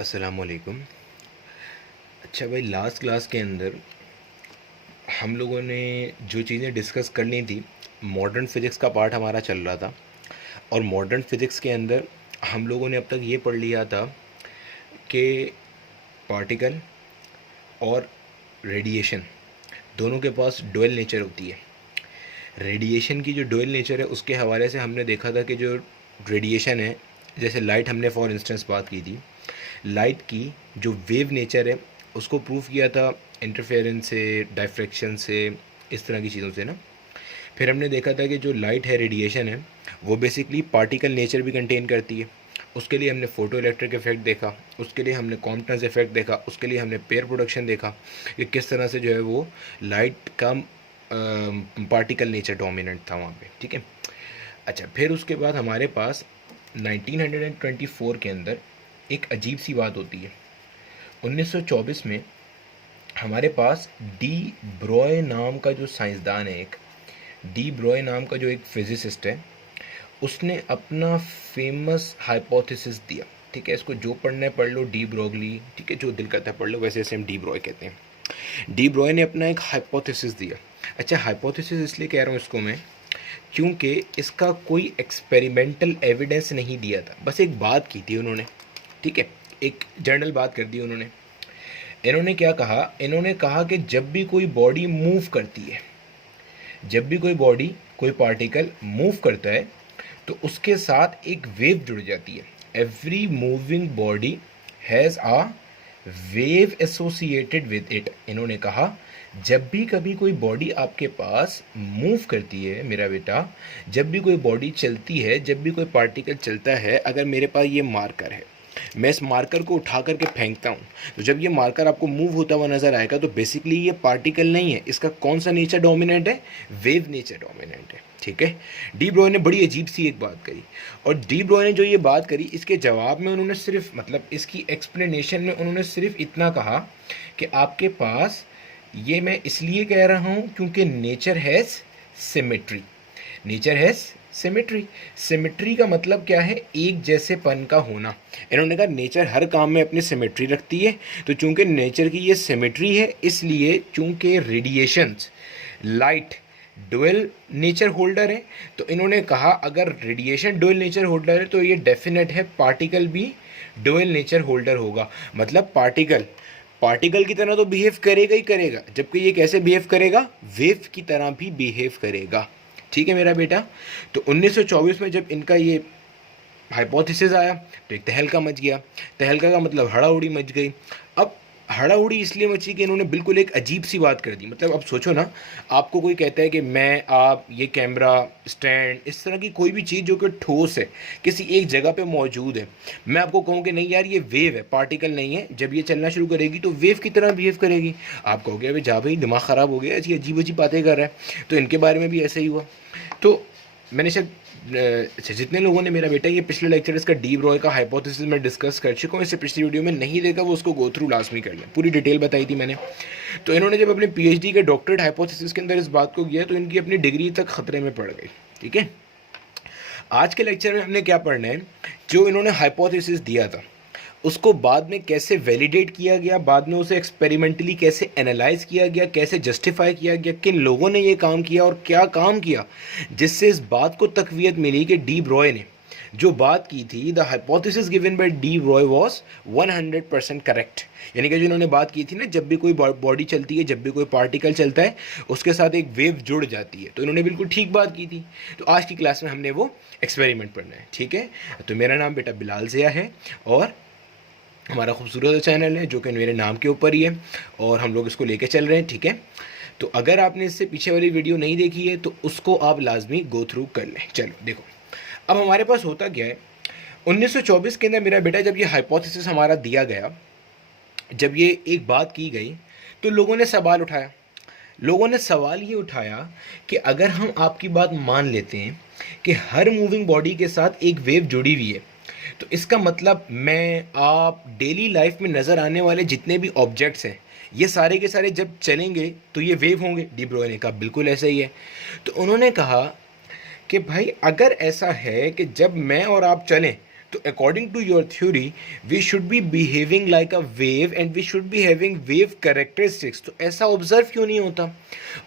अस्सलामुअलैकुम। अच्छा भाई, लास्ट क्लास के अंदर हम लोगों ने जो चीज़ें डिस्कस कर ली थी, मॉडर्न फिज़िक्स का पार्ट हमारा चल रहा था। और मॉडर्न फिज़िक्स के अंदर हम लोगों ने अब तक ये पढ़ लिया था कि पार्टिकल और रेडिएशन दोनों के पास डुअल नेचर होती है। रेडिएशन की जो डुअल नेचर है उसके हवाले से हमने देखा था कि जो रेडिएशन है, जैसे लाइट हमने फॉर इंस्टेंस बात की थी, लाइट की जो वेव नेचर है उसको प्रूव किया था इंटरफेरेंस से, डायफ्रैक्शन से, इस तरह की चीज़ों से ना। फिर हमने देखा था कि जो लाइट है, रेडिएशन है, वो बेसिकली पार्टिकल नेचर भी कंटेन करती है। उसके लिए हमने फ़ोटो इलेक्ट्रिक इफेक्ट देखा, उसके लिए हमने कॉम्पटन्स इफेक्ट देखा, उसके लिए हमने पेयर प्रोडक्शन देखा कि किस तरह से जो है वो लाइट का पार्टिकल नेचर डोमिनेंट था वहाँ पे। ठीक है। अच्छा, फिर उसके बाद हमारे पास 1924 के अंदर एक अजीब सी बात होती है। 1924 में हमारे पास डी ब्रॉय नाम का जो साइंसदान है, एक डी ब्रॉय नाम का जो एक फिजिसिस्ट है, उसने अपना फेमस हाइपोथेसिस दिया। ठीक है, इसको जो पढ़ना है पढ़ लो, डी ब्रोगली, ठीक है, जो दिल करता है पढ़ लो, वैसे ऐसे हम डी ब्रॉय कहते हैं। डी ब्रॉय ने अपना एक हाइपोथेसिस दिया। अच्छा, हाइपोथेसिस इसलिए कह रहा हूँ इसको मैं क्योंकि इसका कोई एक्सपेरिमेंटल एविडेंस नहीं दिया था, बस एक बात की थी उन्होंने। ठीक है, एक जनरल बात कर दी उन्होंने। इन्होंने क्या कहा? इन्होंने कहा कि जब भी कोई बॉडी मूव करती है, जब भी कोई बॉडी, कोई पार्टिकल मूव करता है, तो उसके साथ एक वेव जुड़ जाती है। Every moving body has a wave associated with it. इन्होंने कहा जब भी कभी कोई बॉडी आपके पास मूव करती है मेरा बेटा, जब भी कोई बॉडी चलती है, जब भी कोई पार्टिकल चलता है, अगर मेरे पास ये मार्कर है, मैं इस मार्कर को उठा करके फेंकता हूँ, तो जब ये मार्कर आपको मूव होता हुआ नज़र आएगा तो बेसिकली ये पार्टिकल नहीं है, इसका कौन सा नेचर डोमिनेंट है? वेव नेचर डोमिनेंट है। ठीक है। डी ब्रॉय ने बड़ी अजीब सी एक बात करी, और डी ब्रॉय ने जो ये बात करी, इसके जवाब में उन्होंने सिर्फ, मतलब इसकी एक्सप्लेनेशन में उन्होंने सिर्फ इतना कहा कि आपके पास, ये मैं इसलिए कह रहा हूँ क्योंकि nature has symmetry. Nature has symmetry. Symmetry का मतलब क्या है? एक जैसेपन का होना। इन्होंने कहा नेचर हर काम में अपनी सिमेट्री रखती है, तो चूंकि नेचर की ये सिमेट्री है, इसलिए चूंकि radiations, light dual nature holder है, तो इन्होंने कहा अगर रेडिएशन डुअल नेचर होल्डर है तो ये डेफिनेट है पार्टिकल भी डुअल नेचर होल्डर होगा। मतलब पार्टिकल पार्टिकल की तरह तो बिहेव करेगा ही करेगा, जबकि ये कैसे बिहेव करेगा? वेव की तरह भी बिहेव करेगा। ठीक है मेरा बेटा। तो 1924 में जब इनका ये हाइपोथेसिस आया तो एक तहलका मच गया। तहलका का मतलब हड़ाउड़ी मच गई। अब हड़ाउड़ी इसलिए मची कि इन्होंने बिल्कुल एक अजीब सी बात कर दी। मतलब अब सोचो ना, आपको कोई कहता है कि मैं, आप, ये कैमरा स्टैंड, इस तरह की कोई भी चीज़ जो कि ठोस है, किसी एक जगह पे मौजूद है, मैं आपको कहूँ कि नहीं यार ये वेव है, पार्टिकल नहीं है, जब ये चलना शुरू करेगी तो वेव की तरह बिहेव करेगी। आप कहोगे अभी जा भाई दिमाग ख़राब हो गया, ऐसी अजीब अजीब बातें कर रहा है। तो इनके बारे में भी ऐसा ही हुआ। तो मैंने शायद अच्छा, जितने लोगों ने मेरा बेटा ये पिछले लेक्चर इसका डी ब्रॉय का हाइपोथेसिस में डिस्कस कर चुका हूँ, इससे पिछली वीडियो में नहीं देखा वो उसको गो थ्रू लाजमी कर लें, पूरी डिटेल बताई थी मैंने। तो इन्होंने जब अपने पीएचडी के डॉक्टरेट हाइपोथेसिस के अंदर इस बात को किया तो इनकी अपनी डिग्री तक खतरे में पड़ गई। ठीक है। आज के लेक्चर में हमने क्या पढ़ना है? जो इन्होंने हाइपोथेसिस दिया था उसको बाद में कैसे वैलिडेट किया गया, बाद में उसे एक्सपेरिमेंटली कैसे एनालाइज किया गया, कैसे जस्टिफाई किया गया, किन लोगों ने ये काम किया और क्या काम किया जिससे इस बात को तकवीत मिली कि डी ब्रॉय ने जो बात की थी, the hypothesis given by D Broglie was 100% correct. यानी कि जो इन्होंने बात की थी ना, जब भी कोई बॉडी चलती है, जब भी कोई पार्टिकल चलता है, उसके साथ एक वेव जुड़ जाती है, तो इन्होंने बिल्कुल ठीक बात की थी। तो आज की क्लास में हमने वो एक्सपेरिमेंट पढ़ना है। ठीक है। तो मेरा नाम बेटा बिलाल ज़िया है और हमारा खूबसूरत चैनल है जो कि मेरे नाम के ऊपर ही है और हम लोग इसको लेके चल रहे हैं। ठीक है। तो अगर आपने इससे पीछे वाली वीडियो नहीं देखी है तो उसको आप लाजमी गो थ्रू कर लें। चलो देखो, अब हमारे पास होता क्या है, 1924 के अंदर मेरा बेटा जब ये हाइपोथेसिस हमारा दिया गया, जब ये एक बात की गई, तो लोगों ने सवाल उठाया। लोगों ने सवाल ये उठाया कि अगर हम आपकी बात मान लेते हैं कि हर मूविंग बॉडी के साथ एक वेव जुड़ी हुई है, तो इसका मतलब मैं, आप, डेली लाइफ में नज़र आने वाले जितने भी ऑब्जेक्ट्स हैं, ये सारे के सारे जब चलेंगे तो ये वेव होंगे। डी ब्रॉय ने कहा बिल्कुल ऐसा ही है। तो उन्होंने कहा कि भाई अगर ऐसा है कि जब मैं और आप चलें तो according to your theory we should be behaving like a wave and we should be having wave characteristics. तो ऐसा ऑब्जर्व क्यों नहीं होता?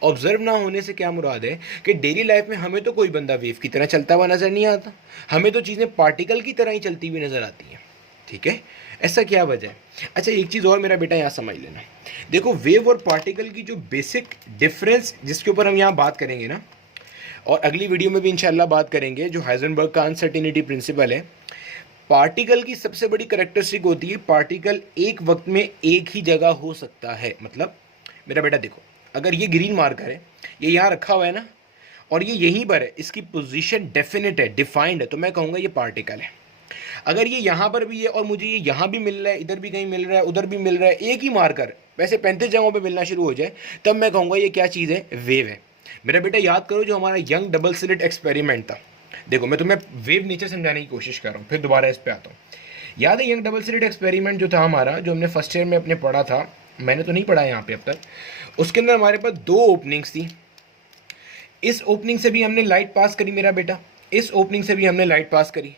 ऑब्जर्व ना होने से क्या मुराद है कि डेली लाइफ में हमें तो कोई बंदा वेव की तरह चलता हुआ नज़र नहीं आता, हमें तो चीज़ें पार्टिकल की तरह ही चलती हुई नज़र आती हैं। ठीक है, ऐसा क्या वजह है? अच्छा, एक चीज़ और मेरा बेटा यहाँ समझ लेना। देखो, वेव और पार्टिकल की जो बेसिक डिफरेंस जिसके ऊपर हम यहाँ बात करेंगे ना, और अगली वीडियो में भी इंशाल्लाह बात करेंगे, जो हाइजेनबर्ग का अनसर्टेनिटी प्रिंसिपल है। पार्टिकल की सबसे बड़ी करेक्टरिस्टिक होती है, पार्टिकल एक वक्त में एक ही जगह हो सकता है। मतलब मेरा बेटा देखो, अगर ये ग्रीन मार्कर है, ये यहाँ रखा हुआ है ना, और ये यहीं पर है, इसकी पोजीशन डेफिनेट है, डिफाइंड है, तो मैं कहूँगा ये पार्टिकल है। अगर ये यहाँ पर भी है और मुझे ये यहाँ भी मिल रहा है, इधर भी कहीं मिल रहा है, उधर भी मिल रहा है, एक ही मार्कर वैसे 35 जगहों पे मिलना शुरू हो जाए, तब मैं कहूँगा ये क्या चीज़ है? वेव है। मेरा बेटा याद करो, जो हमारा यंग डबल स्लिट एक्सपेरिमेंट था, देखो मैं तुम्हें वेव नेचर समझाने की कोशिश कर रहा हूँ, फिर दोबारा इस पर आता हूँ। याद है यंग डबल स्लिट एक्सपेरिमेंट जो था हमारा, जो हमने फर्स्ट ईयर में अपने पढ़ा था, मैंने तो नहीं पढ़ा यहाँ पे अब तक। उसके अंदर हमारे पास 2 ओपनिंग्स थी। इस ओपनिंग से भी हमने लाइट पास करी मेरा बेटा, इस ओपनिंग से भी हमने लाइट पास करी।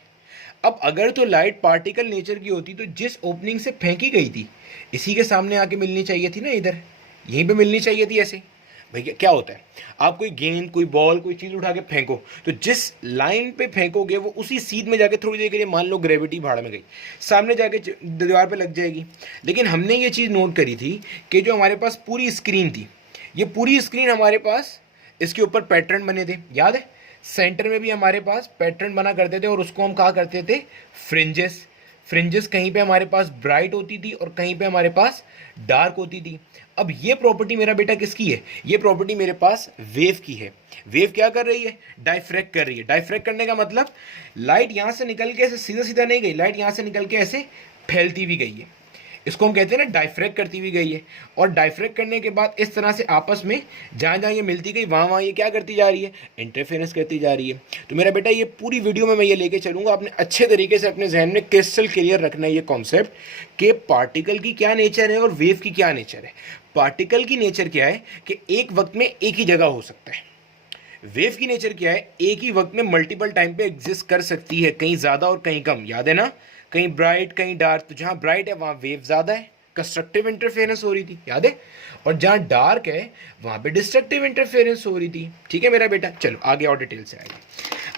अब अगर तो लाइट पार्टिकल नेचर की होती तो जिस ओपनिंग से फेंकी गई थी इसी के सामने आके मिलनी चाहिए थी ना, इधर यहीं पे मिलनी चाहिए थी। ऐसे भैया क्या होता है, आप कोई गेंद, कोई बॉल, कोई चीज़ उठा के फेंको, तो जिस लाइन पे फेंकोगे वो उसी सीध में जाके थोड़ी देर के लिए, मान लो ग्रेविटी भाड़ में गई, सामने जाके दीवार पे लग जाएगी। लेकिन हमने ये चीज़ नोट करी थी कि जो हमारे पास पूरी स्क्रीन थी, ये पूरी स्क्रीन हमारे पास, इसके ऊपर पैटर्न बने थे, याद है? सेंटर में भी हमारे पास पैटर्न बना करते थे और उसको हम कहा करते थे फ्रिंजेस। फ्रिंजेस कहीं पे हमारे पास ब्राइट होती थी और कहीं पे हमारे पास डार्क होती थी। अब ये प्रॉपर्टी मेरा बेटा किसकी है? ये प्रॉपर्टी मेरे पास वेव की है। वेव क्या कर रही है? डाइफ्रैक्ट कर रही है। डाइफ्रैक्ट करने का मतलब लाइट यहाँ से निकल के ऐसे सीधा सीधा नहीं गई, लाइट यहाँ से निकल के ऐसे फैलती भी गई है। इसको हम कहते हैं ना डाइफ्रैक्ट करती हुई गई है। और डाइफ्रैक्ट करने के बाद इस तरह से आपस में जहाँ जहाँ ये मिलती गई वहाँ वहाँ ये क्या करती जा रही है? इंटरफेरेंस करती जा रही है। तो मेरा बेटा ये पूरी वीडियो में मैं ये लेके चलूँगा, आपने अच्छे तरीके से अपने जहन में क्रिस्टल क्लियर रखना है ये कॉन्सेप्ट कि पार्टिकल की क्या नेचर है और वेव की क्या नेचर है। पार्टिकल की नेचर क्या है कि एक वक्त में एक ही जगह हो सकता है। वेव की नेचर क्या है? एक ही वक्त में मल्टीपल टाइम पे एग्जिस्ट कर सकती है, कहीं ज़्यादा और कहीं कम। याद है ना, कहीं ब्राइट कहीं डार्क। तो जहाँ ब्राइट है वहाँ वेव ज़्यादा है, कंस्ट्रक्टिव इंटरफेरेंस हो रही थी, याद है? और जहाँ डार्क है वहाँ पे डिस्ट्रक्टिव इंटरफेरेंस हो रही थी। ठीक है मेरा बेटा, चलो आगे और डिटेल से आएगी।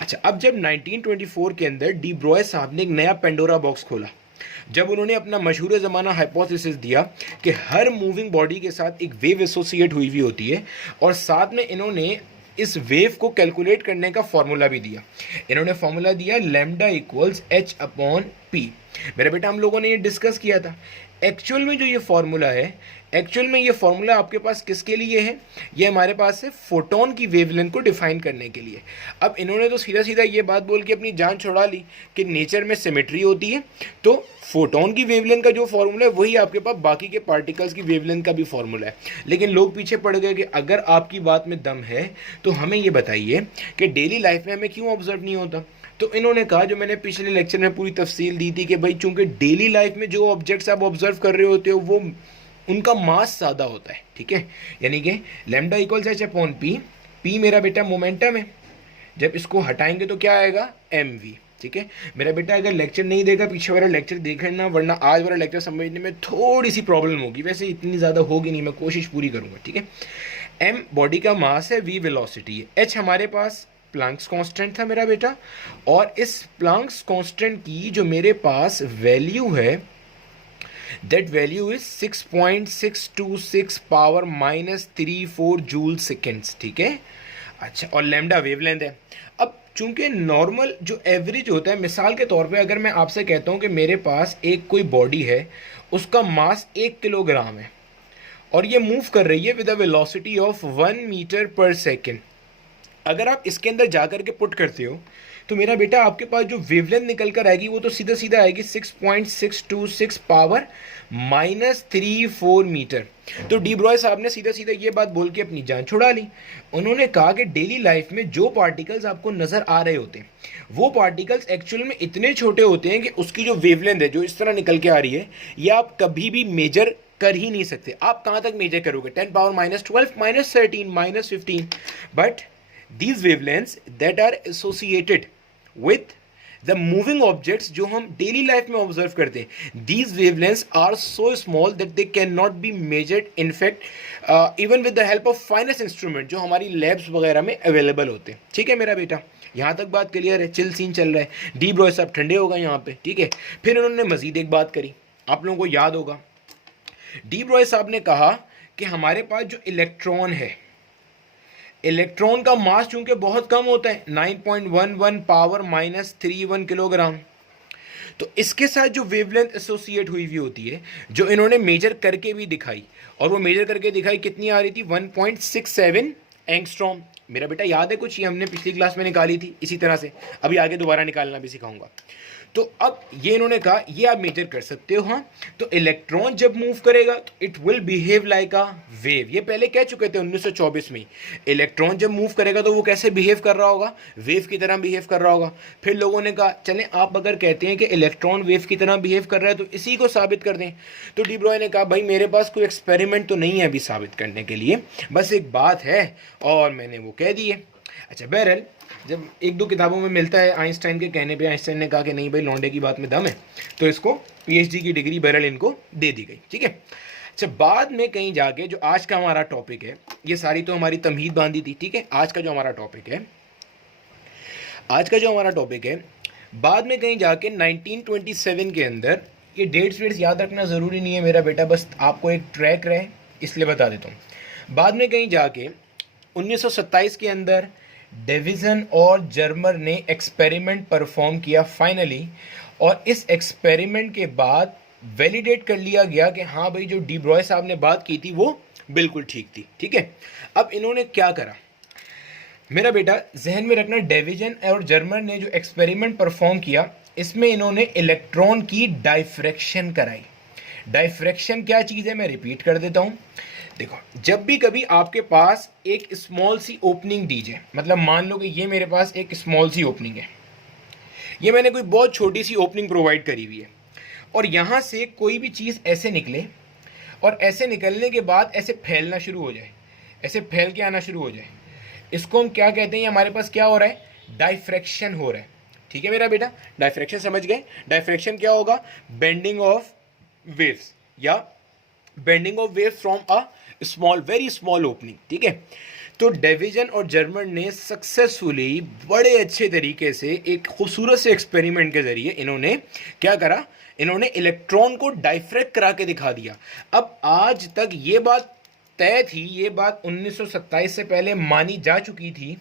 अच्छा, अब जब 1924 के अंदर डी ब्रॉय साहब ने एक नया पेंडोरा बॉक्स खोला, जब उन्होंने अपना मशहूर ज़माना हाइपोथेसिस दिया कि हर मूविंग बॉडी के साथ एक वेव एसोसिएट हुई हुई होती है, और साथ में इन्होंने इस वेव को कैलकुलेट करने का फॉर्मूला भी दिया। इन्होंने फॉर्मूला दिया lambda equals h upon P. मेरे बेटा हम लोगों ने ये डिस्कस किया था। एक्चुअल में जो ये फॉर्मूला है, एक्चुअल में ये फॉर्मूला आपके पास किसके लिए है? ये हमारे पास है फोटोन की वेवलेंथ को डिफाइन करने के लिए। अब इन्होंने तो सीधा सीधा ये बात बोल के अपनी जान छुड़ा ली कि नेचर में सिमेट्री होती है, तो फोटोन की वेवलेंथ का जो फॉर्मूला है वही आपके पास बाकी के पार्टिकल्स की वेवलेंथ का भी फॉर्मूला है। लेकिन लोग पीछे पड़ गए कि अगर आपकी बात में दम है तो हमें ये बताइए कि डेली लाइफ में हमें क्यों ऑब्जर्व नहीं होता। तो इन्होंने कहा, जो मैंने पिछले लेक्चर में पूरी तफसील दी थी, कि भाई चूंकि डेली लाइफ में जो ऑब्जेक्ट्स आप ऑब्जर्व कर रहे होते हो वो उनका मास ज़्यादा होता है। ठीक है, यानी कि lambda equals h upon P. P मेरा बेटा मोमेंटम है, जब इसको हटाएंगे तो क्या आएगा? mv। ठीक है मेरा बेटा, अगर लेक्चर नहीं देगा पीछे वाला लेक्चर देखना, वरना आज वाला लेक्चर समझने में थोड़ी सी प्रॉब्लम होगी। वैसे इतनी ज़्यादा होगी नहीं, मैं कोशिश पूरी करूँगा। ठीक है, m बॉडी का मास है, v वेलोसिटी है, h हमारे पास प्लैंक्स कांस्टेंट था मेरा बेटा, और इस प्लैंक्स कांस्टेंट की जो मेरे पास वैल्यू है, that value is 6.626 power -34 joule seconds. ठीक है, अच्छा, और लैम्डा वेवलेंथ है। अब चूंकि नॉर्मल जो एवरेज होता है, मिसाल के तौर पे अगर मैं आपसे कहता हूँ कि मेरे पास एक कोई बॉडी है, उसका मास 1 किलोग्राम है और ये मूव कर रही है with a velocity of 1 metre per second. अगर आप इसके अंदर जाकर के पुट करते हो तो मेरा बेटा आपके पास जो वेवलेंथ निकल कर आएगी वो तो सीधा सीधा आएगी 6.626 पावर -34 मीटर। तो डी ब्रॉय साहब ने सीधा सीधा ये बात बोल के अपनी जान छुड़ा ली। उन्होंने कहा कि डेली लाइफ में जो पार्टिकल्स आपको नज़र आ रहे होते हैं वो पार्टिकल्स एक्चुअल में इतने छोटे होते हैं कि उसकी जो वेवलेंथ है, जो इस तरह निकल के आ रही है, ये आप कभी भी मेजर कर ही नहीं सकते। आप कहाँ तक मेजर करोगे? 10 power -12, -13, -15। But these wavelengths that are associated with the moving objects जो हम डेली लाइफ में ऑब्जर्व करते हैं, these wavelengths are so small that they can not be measured in fact even with the help of finest instrument जो हमारी labs वगैरह में available होते हैं। ठीक है मेरा बेटा, यहाँ तक बात क्लियर है? चिल सीन चल रहा है, डी ब्रॉय साहब ठंडे हो गए यहाँ पे। ठीक है, फिर उन्होंने मजीद एक बात करी, आप लोगों को याद होगा, डी ब्रॉय साहब ने कहा कि हमारे पास जो इलेक्ट्रॉन है, इलेक्ट्रॉन का मास चूंकि बहुत कम होता है 9.11 पावर -31 किलोग्राम, तो इसके साथ जो वेवलेंथ एसोसिएट हुई हुई होती है, जो इन्होंने मेजर करके भी दिखाई, और वो मेजर करके दिखाई कितनी आ रही थी, 1.67 एंगस्ट्रॉम। मेरा बेटा याद है कुछ, ये हमने पिछली क्लास में निकाली थी इसी तरह से, अभी आगे दोबारा निकालना भी सिखाऊंगा। तो अब ये इन्होंने कहा ये आप मेजर कर सकते हो। हाँ, तो इलेक्ट्रॉन जब मूव करेगा तो it will behave like a wave, ये पहले कह चुके थे 1924 में। इलेक्ट्रॉन जब मूव करेगा तो वो कैसे बिहेव कर रहा होगा, वेव की तरह बिहेव कर रहा होगा। फिर लोगों ने कहा चलें आप अगर कहते हैं कि इलेक्ट्रॉन वेव की तरह बिहेव कर रहा है तो इसी को साबित कर दें। तो डी ब्रॉय ने कहा भाई मेरे पास कोई एक्सपेरिमेंट तो नहीं है अभी साबित करने के लिए, बस एक बात है और मैंने वो कह दी है। अच्छा, बहरहाल जब एक दो किताबों में मिलता है आइंस्टाइन के कहने पे, आइंस्टाइन ने कहा कि नहीं भाई लौंडे की बात में दम है, तो इसको पीएचडी की डिग्री बहरहाल इनको दे दी गई। ठीक है, अच्छा बाद में कहीं जाके जो आज का हमारा टॉपिक है, ये सारी तो हमारी तमहीद बांधी थी। ठीक है, आज का जो हमारा टॉपिक है, बाद में कहीं जाके 1927 के अंदर, ये डेट्स वेट्स याद रखना ज़रूरी नहीं है मेरा बेटा, बस आपको एक ट्रैक रहे इसलिए बता देता हूँ। बाद में कहीं जाके 1927 के अंदर डेविसन और जर्मर ने एक्सपेरिमेंट परफॉर्म किया फाइनली, और इस एक्सपेरिमेंट के बाद वैलिडेट कर लिया गया कि हाँ भाई जो डी ब्रॉय साहब ने बात की थी वो बिल्कुल ठीक थी। ठीक है, अब इन्होंने क्या करा मेरा बेटा, जहन में रखना, डेविसन और जर्मर ने जो एक्सपेरिमेंट परफॉर्म किया इसमें इन्होंने इलेक्ट्रॉन की डाइफ्रैक्शन कराई। डाइफ्रैक्शन क्या चीज़ है मैं रिपीट कर देता हूँ। देखो, जब भी कभी आपके पास एक स्मॉल सी ओपनिंग दी जाए, मतलब मान लो कि ये मेरे पास एक स्मॉल सी ओपनिंग है, ये मैंने कोई बहुत छोटी सी ओपनिंग प्रोवाइड करी हुई है, और यहाँ से कोई भी चीज़ ऐसे निकले और ऐसे निकलने के बाद ऐसे फैलना शुरू हो जाए, ऐसे फैल के आना शुरू हो जाए, इसको हम क्या कहते हैं, हमारे पास क्या हो रहा है, डाइफ्रैक्शन हो रहा है। ठीक है मेरा बेटा, डाइफ्रैक्शन समझ गए? डाइफ्रैक्शन क्या होगा, बेंडिंग ऑफ वेव्स या bending of wave from a small, very small opening. ठीक है, तो डेविसन और जर्मन ने सक्सेसफुली बड़े अच्छे तरीके से एक खूबसूरत से एक्सपेरिमेंट के जरिए इन्होंने क्या करा, इन्होंने इलेक्ट्रॉन को डाइफ्रैक्ट करा के दिखा दिया। अब आज तक ये बात तय थी, ये बात 1927 से पहले मानी जा चुकी थी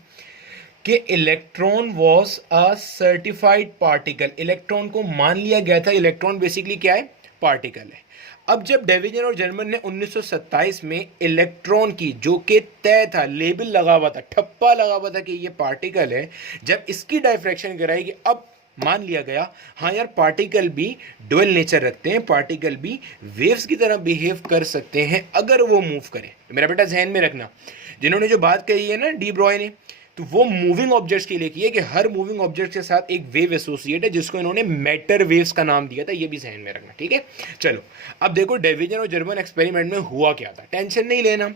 कि electron was a certified particle. Electron को मान लिया गया था, इलेक्ट्रॉन बेसिकली क्या है, पार्टिकल है। अब जब डेविसन और जर्मन ने 1927 में इलेक्ट्रॉन की, जो कि तय था, लेबल लगा हुआ था, ठप्पा लगा हुआ था कि ये पार्टिकल है, जब इसकी डाइफ्रैक्शन कराएगी, अब मान लिया गया हाँ यार पार्टिकल भी डुअल नेचर रखते हैं, पार्टिकल भी वेव्स की तरह बिहेव कर सकते हैं अगर वो मूव करें। मेरा बेटा जहन में रखना, जिन्होंने जो बात कही है ना डी ब्रॉय ने, तो वो मूविंग ऑब्जेक्ट्स के लिए की है कि हर मूविंग ऑब्जेक्ट के साथ एक वेव एसोसिएट है, जिसको इन्होंने मैटर वेव्स का नाम दिया था, ये भी जहन में रखना। ठीक है, चलो अब देखो डेविसन और जर्मन एक्सपेरिमेंट में हुआ क्या था। टेंशन नहीं लेना,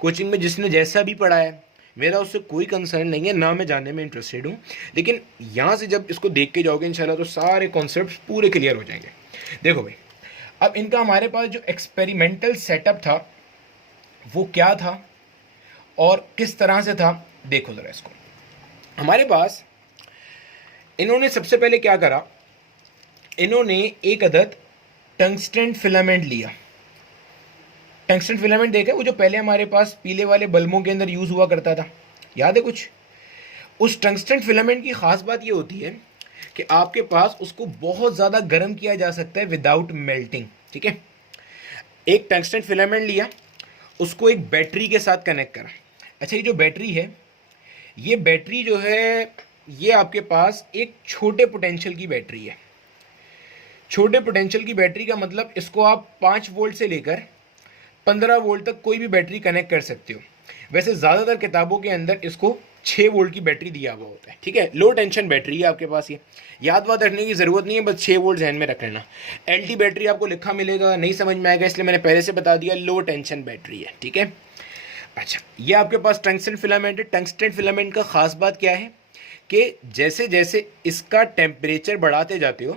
कोचिंग में जिसने जैसा भी पढ़ा है मेरा उससे कोई कंसर्न नहीं है, ना मैं जानने में इंटरेस्टेड हूँ, लेकिन यहाँ से जब इसको देख के जाओगे इंशाल्लाह तो सारे कॉन्सेप्ट पूरे क्लियर हो जाएंगे। देखो भाई, अब इनका हमारे पास जो एक्सपेरिमेंटल सेटअप था वो क्या था और किस तरह से था, देखो ज़रा इसको। हमारे पास इन्होंने सबसे पहले क्या करा, इन्होंने एक अदद टंगस्टन फिलामेंट लिया। टंगस्टन फिलामेंट देखा, वो जो पहले हमारे पास पीले वाले बल्बों के अंदर यूज़ हुआ करता था, याद है कुछ? उस टंगस्टन फिलामेंट की ख़ास बात ये होती है कि आपके पास उसको बहुत ज़्यादा गर्म किया जा सकता है विदाउट मेल्टिंग। ठीक है, एक टंगस्टन फिलामेंट लिया, उसको एक बैटरी के साथ कनेक्ट करा। अच्छा, ये जो बैटरी है, ये बैटरी जो है ये आपके पास एक छोटे पोटेंशियल की बैटरी है। छोटे पोटेंशियल की बैटरी का मतलब इसको आप 5 वोल्ट से लेकर 15 वोल्ट तक कोई भी बैटरी कनेक्ट कर सकते हो। वैसे ज़्यादातर किताबों के अंदर इसको 6 वोल्ट की बैटरी दिया हुआ होता है। ठीक है, लो टेंशन बैटरी है आपके पास, ये याद बात रखने की ज़रूरत नहीं है, बस 6 वोल्ट जहन में रख लेना। LT बैटरी आपको लिखा मिलेगा, नहीं समझ में आएगा इसलिए मैंने पहले से बता दिया, लो टेंशन बैटरी है। ठीक है, अच्छा ये आपके पास टंगस्टन फिलामेंट है। टंगस्टन फिलामेंट का ख़ास बात क्या है कि जैसे जैसे इसका टेम्परेचर बढ़ाते जाते हो,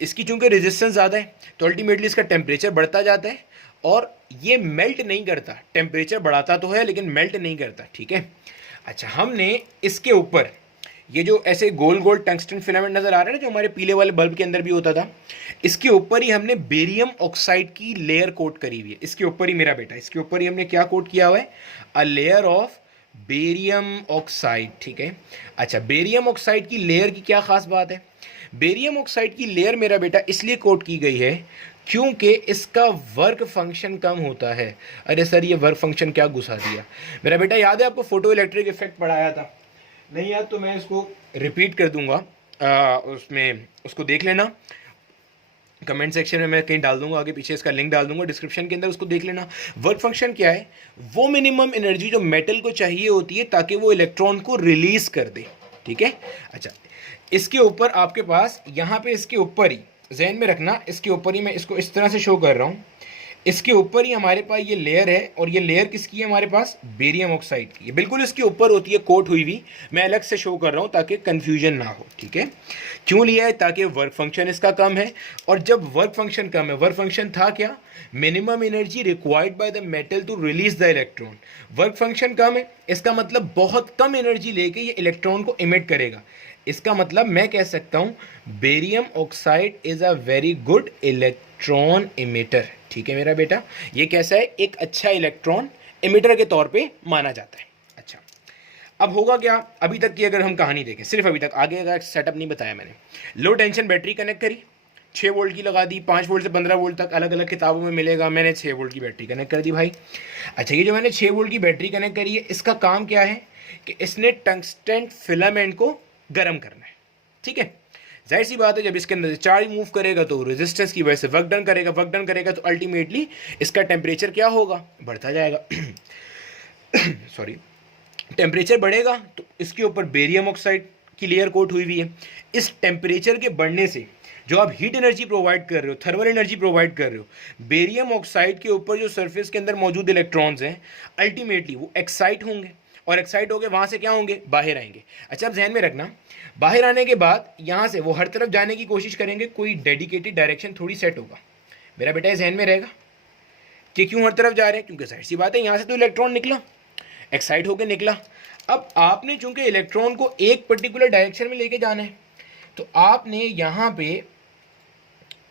इसकी चूंकि रेजिस्टेंस ज़्यादा है तो अल्टीमेटली इसका टेम्परेचर बढ़ता जाता है और ये मेल्ट नहीं करता, टेम्परेचर बढ़ाता तो है लेकिन मेल्ट नहीं करता, ठीक है। अच्छा, हमने इसके ऊपर ये जो ऐसे गोल गोल टंगस्टन फिलामेंट नज़र आ रहा है ना, जो हमारे पीले वाले बल्ब के अंदर भी होता था, इसके ऊपर ही हमने बेरियम ऑक्साइड की लेयर कोट करी हुई है। इसके ऊपर ही मेरा बेटा, इसके ऊपर ही हमने क्या कोट किया हुआ है, a layer of barium oxide, ठीक है। अच्छा, बेरियम ऑक्साइड की लेयर की क्या खास बात है, बेरियम ऑक्साइड की लेयर मेरा बेटा इसलिए कोट की गई है क्योंकि इसका वर्क फंक्शन कम होता है। अरे सर ये वर्क फंक्शन क्या घुसा दिया मेरा बेटा, याद है आपको फोटो इलेक्ट्रिक इफेक्ट पढ़ाया था? नहीं याद तो मैं इसको रिपीट कर दूंगा, उसमें उसको देख लेना, कमेंट सेक्शन में मैं कहीं डाल दूंगा, आगे पीछे इसका लिंक डाल दूंगा डिस्क्रिप्शन के अंदर, उसको देख लेना। वर्क फंक्शन क्या है, वो मिनिमम एनर्जी जो मेटल को चाहिए होती है ताकि वो इलेक्ट्रॉन को रिलीज कर दे, ठीक है। अच्छा, इसके ऊपर आपके पास यहाँ पे इसके ऊपर ही जहन में रखना, इसके ऊपर ही मैं इसको इस तरह से शो कर रहा हूँ, इसके ऊपर ही हमारे पास ये लेयर है और ये लेयर किसकी है हमारे पास, बेरियम ऑक्साइड की, बिल्कुल इसके ऊपर होती है कोट हुई हुई। मैं अलग से शो कर रहा हूँ ताकि कंफ्यूजन ना हो, ठीक है। क्यों लिया है, ताकि वर्क फंक्शन इसका कम है, और जब वर्क फंक्शन कम है, वर्क फंक्शन था क्या, minimum energy required by the metal to release the electron. Work function कम है, इसका मतलब बहुत कम एनर्जी लेके ये इलेक्ट्रॉन को इमिट करेगा। इसका मतलब मैं कह सकता हूँ barium oxide is a very good electron emitter, ठीक है मेरा बेटा। ये कैसा है, एक अच्छा इलेक्ट्रॉन इमिटर के तौर पे माना जाता है। अच्छा, अब होगा क्या, अभी तक की अगर हम कहानी देखें, सिर्फ अभी तक, आगे का सेटअप नहीं बताया मैंने। लो टेंशन बैटरी कनेक्ट करी, 6 वोल्ट की लगा दी, 5 वोल्ट से 15 वोल्ट तक अलग अलग किताबों में मिलेगा, मैंने 6 वोल्ट की बैटरी कनेक्ट कर दी भाई। अच्छा, ये जो मैंने 6 वोल्ट की बैटरी कनेक्ट करी है, इसका काम क्या है कि इसने टंगस्टन फिलामेंट को गर्म करना है, ठीक है। जाहिर सी बात है, जब इसके अंदर से चार्ज मूव करेगा तो रेजिस्टेंस की वजह से वर्क डन करेगा, वर्क डन करेगा तो अल्टीमेटली इसका टेम्परेचर क्या होगा, बढ़ता जाएगा सॉरी, टेम्परेचर बढ़ेगा तो इसके ऊपर बेरियम ऑक्साइड की लेयर कोट हुई हुई है। इस टेम्परेचर के बढ़ने से जो आप हीट एनर्जी प्रोवाइड कर रहे हो, थर्मल एनर्जी प्रोवाइड कर रहे हो, बेरियम ऑक्साइड के ऊपर जो सरफेस के अंदर मौजूद इलेक्ट्रॉन्स हैं अल्टीमेटली वो एक्साइट होंगे, और एक्साइट हो गए वहाँ से क्या होंगे, बाहर आएंगे। अच्छा, अब ध्यान में रखना, बाहर आने के बाद यहाँ से वो हर तरफ जाने की कोशिश करेंगे, कोई डेडिकेटेड डायरेक्शन थोड़ी सेट होगा मेरा बेटा, ये ध्यान में रहेगा कि क्यों हर तरफ जा रहे हैं, क्योंकि जाहिर सी बात है यहाँ से तो इलेक्ट्रॉन निकला, एक्साइट होकर निकला। अब आपने चूंकि इलेक्ट्रॉन को एक पर्टिकुलर डायरेक्शन में लेके जाना है, तो आपने यहाँ पे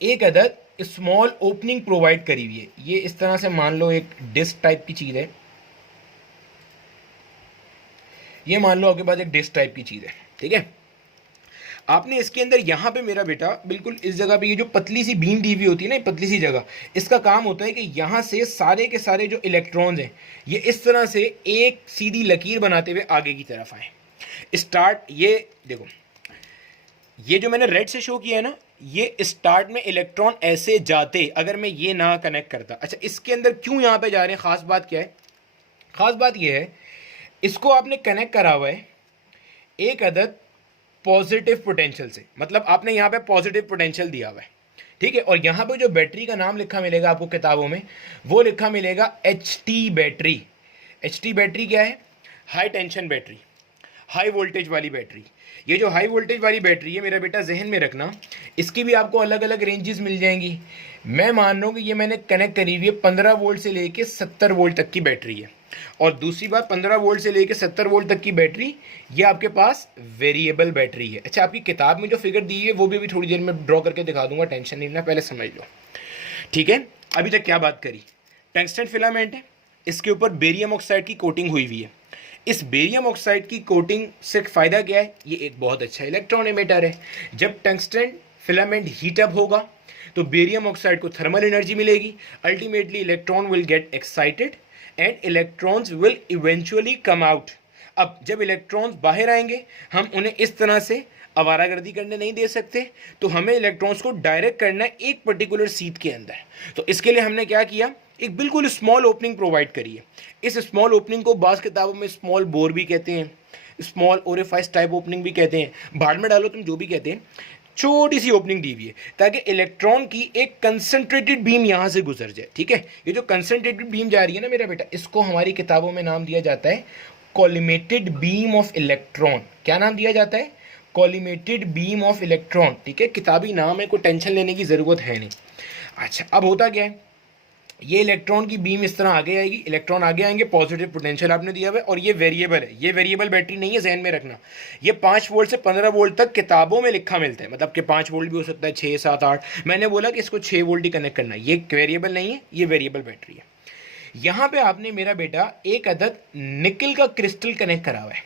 एक अदद स्मॉल ओपनिंग प्रोवाइड करी हुई है। ये इस तरह से मान लो एक डिस्क टाइप की चीज़ है, ये मान लो आपके पास एक डिस्क टाइप की चीज़ है, ठीक है। आपने इसके अंदर यहाँ पे मेरा बेटा बिल्कुल इस जगह पे ये जो पतली सी बीम दी हुई होती है ना, पतली सी जगह, इसका काम होता है कि यहाँ से सारे के सारे जो इलेक्ट्रॉन्स हैं ये इस तरह से एक सीधी लकीर बनाते हुए आगे की तरफ आए। स्टार्ट, ये देखो, ये जो मैंने रेड से शो किया है ना, ये स्टार्ट में इलेक्ट्रॉन ऐसे जाते अगर मैं ये ना कनेक्ट करता। अच्छा, इसके अंदर क्यों यहाँ पे जा रहे हैं, खास बात क्या है, खास बात ये है इसको आपने कनेक्ट करा हुआ है एक अदद पॉजिटिव पोटेंशियल से, मतलब आपने यहाँ पे पॉजिटिव पोटेंशियल दिया हुआ है, ठीक है। और यहाँ पे जो बैटरी का नाम लिखा मिलेगा आपको किताबों में, वो लिखा मिलेगा HT बैटरी। HT बैटरी क्या है, high tension battery, high voltage वाली बैटरी। ये जो हाई वोल्टेज वाली बैटरी है मेरा बेटा, जहन में रखना, इसकी भी आपको अलग अलग रेंजेस मिल जाएंगी। मैं मान रहा हूँ कि ये मैंने कनेक्ट करी हुई है 15 वोल्ट से लेके 70 वोल्ट तक की बैटरी है। और दूसरी बात, 15 वोल्ट से लेके 70 वोल्ट तक की बैटरी ये आपके पास वेरिएबल बैटरी है। अच्छा, आपकी किताब में जो फिगर दी है वो भी अभी थोड़ी देर में ड्रॉ करके दिखा दूंगा, टेंशन नहीं लेना, पहले समझ लो, ठीक है। अभी तक क्या बात करी, टंगस्टन फिलामेंट है, इसके ऊपर बेरियम ऑक्साइड की कोटिंग हुई हुई है। इस बेरियम ऑक्साइड की कोटिंग से फ़ायदा क्या है, ये एक बहुत अच्छा इलेक्ट्रॉन इमिटर है। जब टंगस्टन फिलामेंट हीट अप होगा तो बेरियम ऑक्साइड को थर्मल एनर्जी मिलेगी, ultimately electron will get excited and electrons will eventually come out. अब जब इलेक्ट्रॉन्स बाहर आएंगे, हम उन्हें इस तरह से आवारागर्दी करने नहीं दे सकते, तो हमें इलेक्ट्रॉन्स को डायरेक्ट करना है एक पर्टिकुलर सीट के अंदर। तो इसके लिए हमने क्या किया, एक बिल्कुल स्मॉल ओपनिंग प्रोवाइड करी है। इस स्मॉल ओपनिंग को बाज़ किताबों में स्मॉल बोर भी कहते हैं, स्मॉल ओरिफाइस टाइप ओपनिंग भी कहते हैं, भाड़ में डालो तुम जो भी कहते हैं, छोटी सी ओपनिंग दी हुई है ताकि इलेक्ट्रॉन की एक कंसंट्रेटेड बीम यहाँ से गुजर जाए, ठीक है। ये जो कंसंट्रेटेड बीम जा रही है ना मेरा बेटा, इसको हमारी किताबों में नाम दिया जाता है कॉलिमेटेड बीम ऑफ इलेक्ट्रॉन। क्या नाम दिया जाता है? कॉलिमेटेड बीम ऑफ इलेक्ट्रॉन। ठीक है, किताबी नाम है, कोई टेंशन लेने की ज़रूरत है नहीं। अच्छा, अब होता क्या है, ये इलेक्ट्रॉन की बीम इस तरह आगे आएगी, इलेक्ट्रॉन आगे आएंगे, पॉजिटिव पोटेंशियल आपने दिया हुआ है, और ये वेरिएबल है, ये वेरिएबल बैटरी नहीं है, जहन में रखना। ये 5 वोल्ट से 15 वोल्ट तक किताबों में लिखा मिलता है, मतलब कि 5 वोल्ट भी हो सकता है, 6, 7, 8। मैंने बोला कि इसको 6 वोल्ट ही कनेक्ट करना है, ये वेरिएबल नहीं है, ये वेरिएबल बैटरी है। यहाँ पे आपने मेरा बेटा एक अदद निकल का क्रिस्टल कनेक्ट करा हुआ है।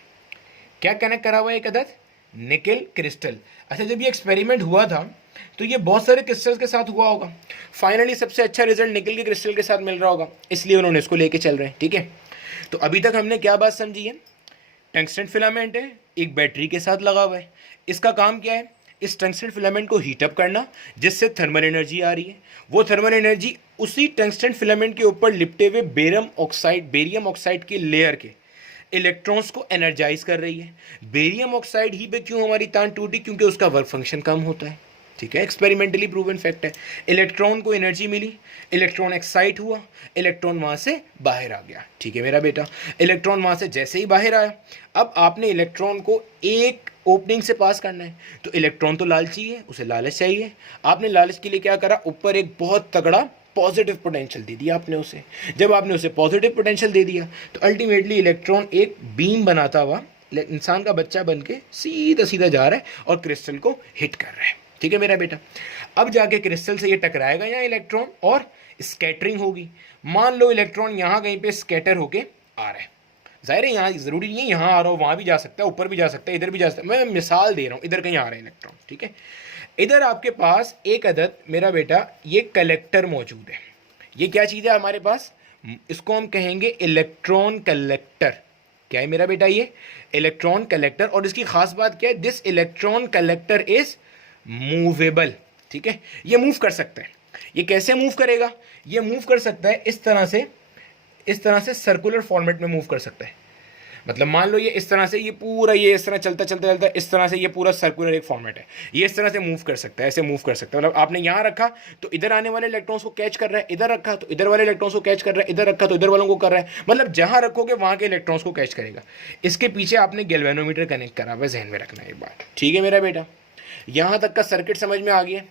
क्या कनेक्ट करा हुआ है? एक अदद निकल क्रिस्टल। अच्छा, जब ये एक्सपेरिमेंट हुआ था तो ये बहुत सारे क्रिस्टल्स के साथ हुआ होगा, फाइनली सबसे अच्छा रिजल्ट निकल के क्रिस्टल के साथ मिल रहा होगा, इसलिए उन्होंने इसको लेके चल रहे हैं। ठीक है, तो अभी तक हमने क्या बात समझी है? टंगस्टन फिलामेंट है, एक बैटरी के साथ लगा हुआ है। इसका काम क्या है? इस टंगस्टन फिलामेंट को हीटअप करना, जिससे थर्मल एनर्जी आ रही है। वो थर्मल एनर्जी उसी टंगस्टन फिलामेंट के ऊपर लिपटे हुए बेरियम ऑक्साइड की लेयर के इलेक्ट्रॉन्स को एनर्जाइज कर रही है। बेरियम ऑक्साइड ही पे क्यों हमारी तान टूटी? क्योंकि उसका वर्क फंक्शन कम होता है। ठीक है, एक्सपेरिमेंटली प्रूवन फैक्ट है। इलेक्ट्रॉन को एनर्जी मिली, इलेक्ट्रॉन एक्साइट हुआ, इलेक्ट्रॉन वहाँ से बाहर आ गया। ठीक है मेरा बेटा, इलेक्ट्रॉन वहाँ से जैसे ही बाहर आया, अब आपने इलेक्ट्रॉन को एक ओपनिंग से पास करना है, तो इलेक्ट्रॉन तो लालची है, उसे लालच चाहिए। आपने लालच के लिए क्या करा? ऊपर एक बहुत तगड़ा पॉजिटिव पोटेंशियल दे दिया आपने उसे। जब आपने उसे पॉजिटिव पोटेंशियल दे दिया तो अल्टीमेटली इलेक्ट्रॉन एक बीम बनाता हुआ इंसान का बच्चा बन के सीधा सीधा जा रहा है और क्रिस्टल को हिट कर रहा है। ठीक है मेरा बेटा, अब जाके क्रिस्टल से ये टकराएगा यहाँ इलेक्ट्रॉन और स्कैटरिंग होगी। मान लो इलेक्ट्रॉन यहाँ कहीं पे स्कैटर होके आ रहा है, जाहिर है यहाँ ज़रूरी नहीं है यहाँ आ रहा हो, वहाँ भी जा सकता है, ऊपर भी जा सकता है, इधर भी जा सकता है, मैं मिसाल दे रहा हूँ, इधर कहीं आ रहा है इलेक्ट्रॉन। ठीक है, इधर आपके पास एक अदद मेरा बेटा ये कलेक्टर मौजूद है। ये क्या चीज़ है हमारे पास? इसको हम कहेंगे इलेक्ट्रॉन कलेक्टर। क्या है मेरा बेटा? ये इलेक्ट्रॉन कलेक्टर। और इसकी खास बात क्या है? This electron collector is movable. ठीक है, ये मूव कर सकता है। ये कैसे मूव करेगा? ये मूव कर सकता है इस तरह से सर्कुलर फॉर्मेट में मूव कर सकता है। मतलब मान लो ये इस तरह से, ये पूरा ये इस तरह चलता चलता चलता इस तरह से, ये पूरा सर्कुलर एक फॉर्मेट है, ये इस तरह से मूव कर सकता है, ऐसे मूव कर सकता है। मतलब आपने यहाँ रखा तो इधर आने वाले इलेक्ट्रॉन्स को कैच कर रहा है, इधर रखा तो इधर वाले इलेक्ट्रॉन्स को कैच कर रहा है, इधर रखा तो इधर वालों को कर रहा है। मतलब जहाँ रखोगे वहाँ के इलेक्ट्रॉन्स को कैच करेगा। इसके पीछे आपने गैल्वेनोमीटर कनेक्ट करा हुआ है, जहन में रखना एक बात। ठीक है मेरा बेटा, यहाँ तक का सर्किट समझ में आ गया।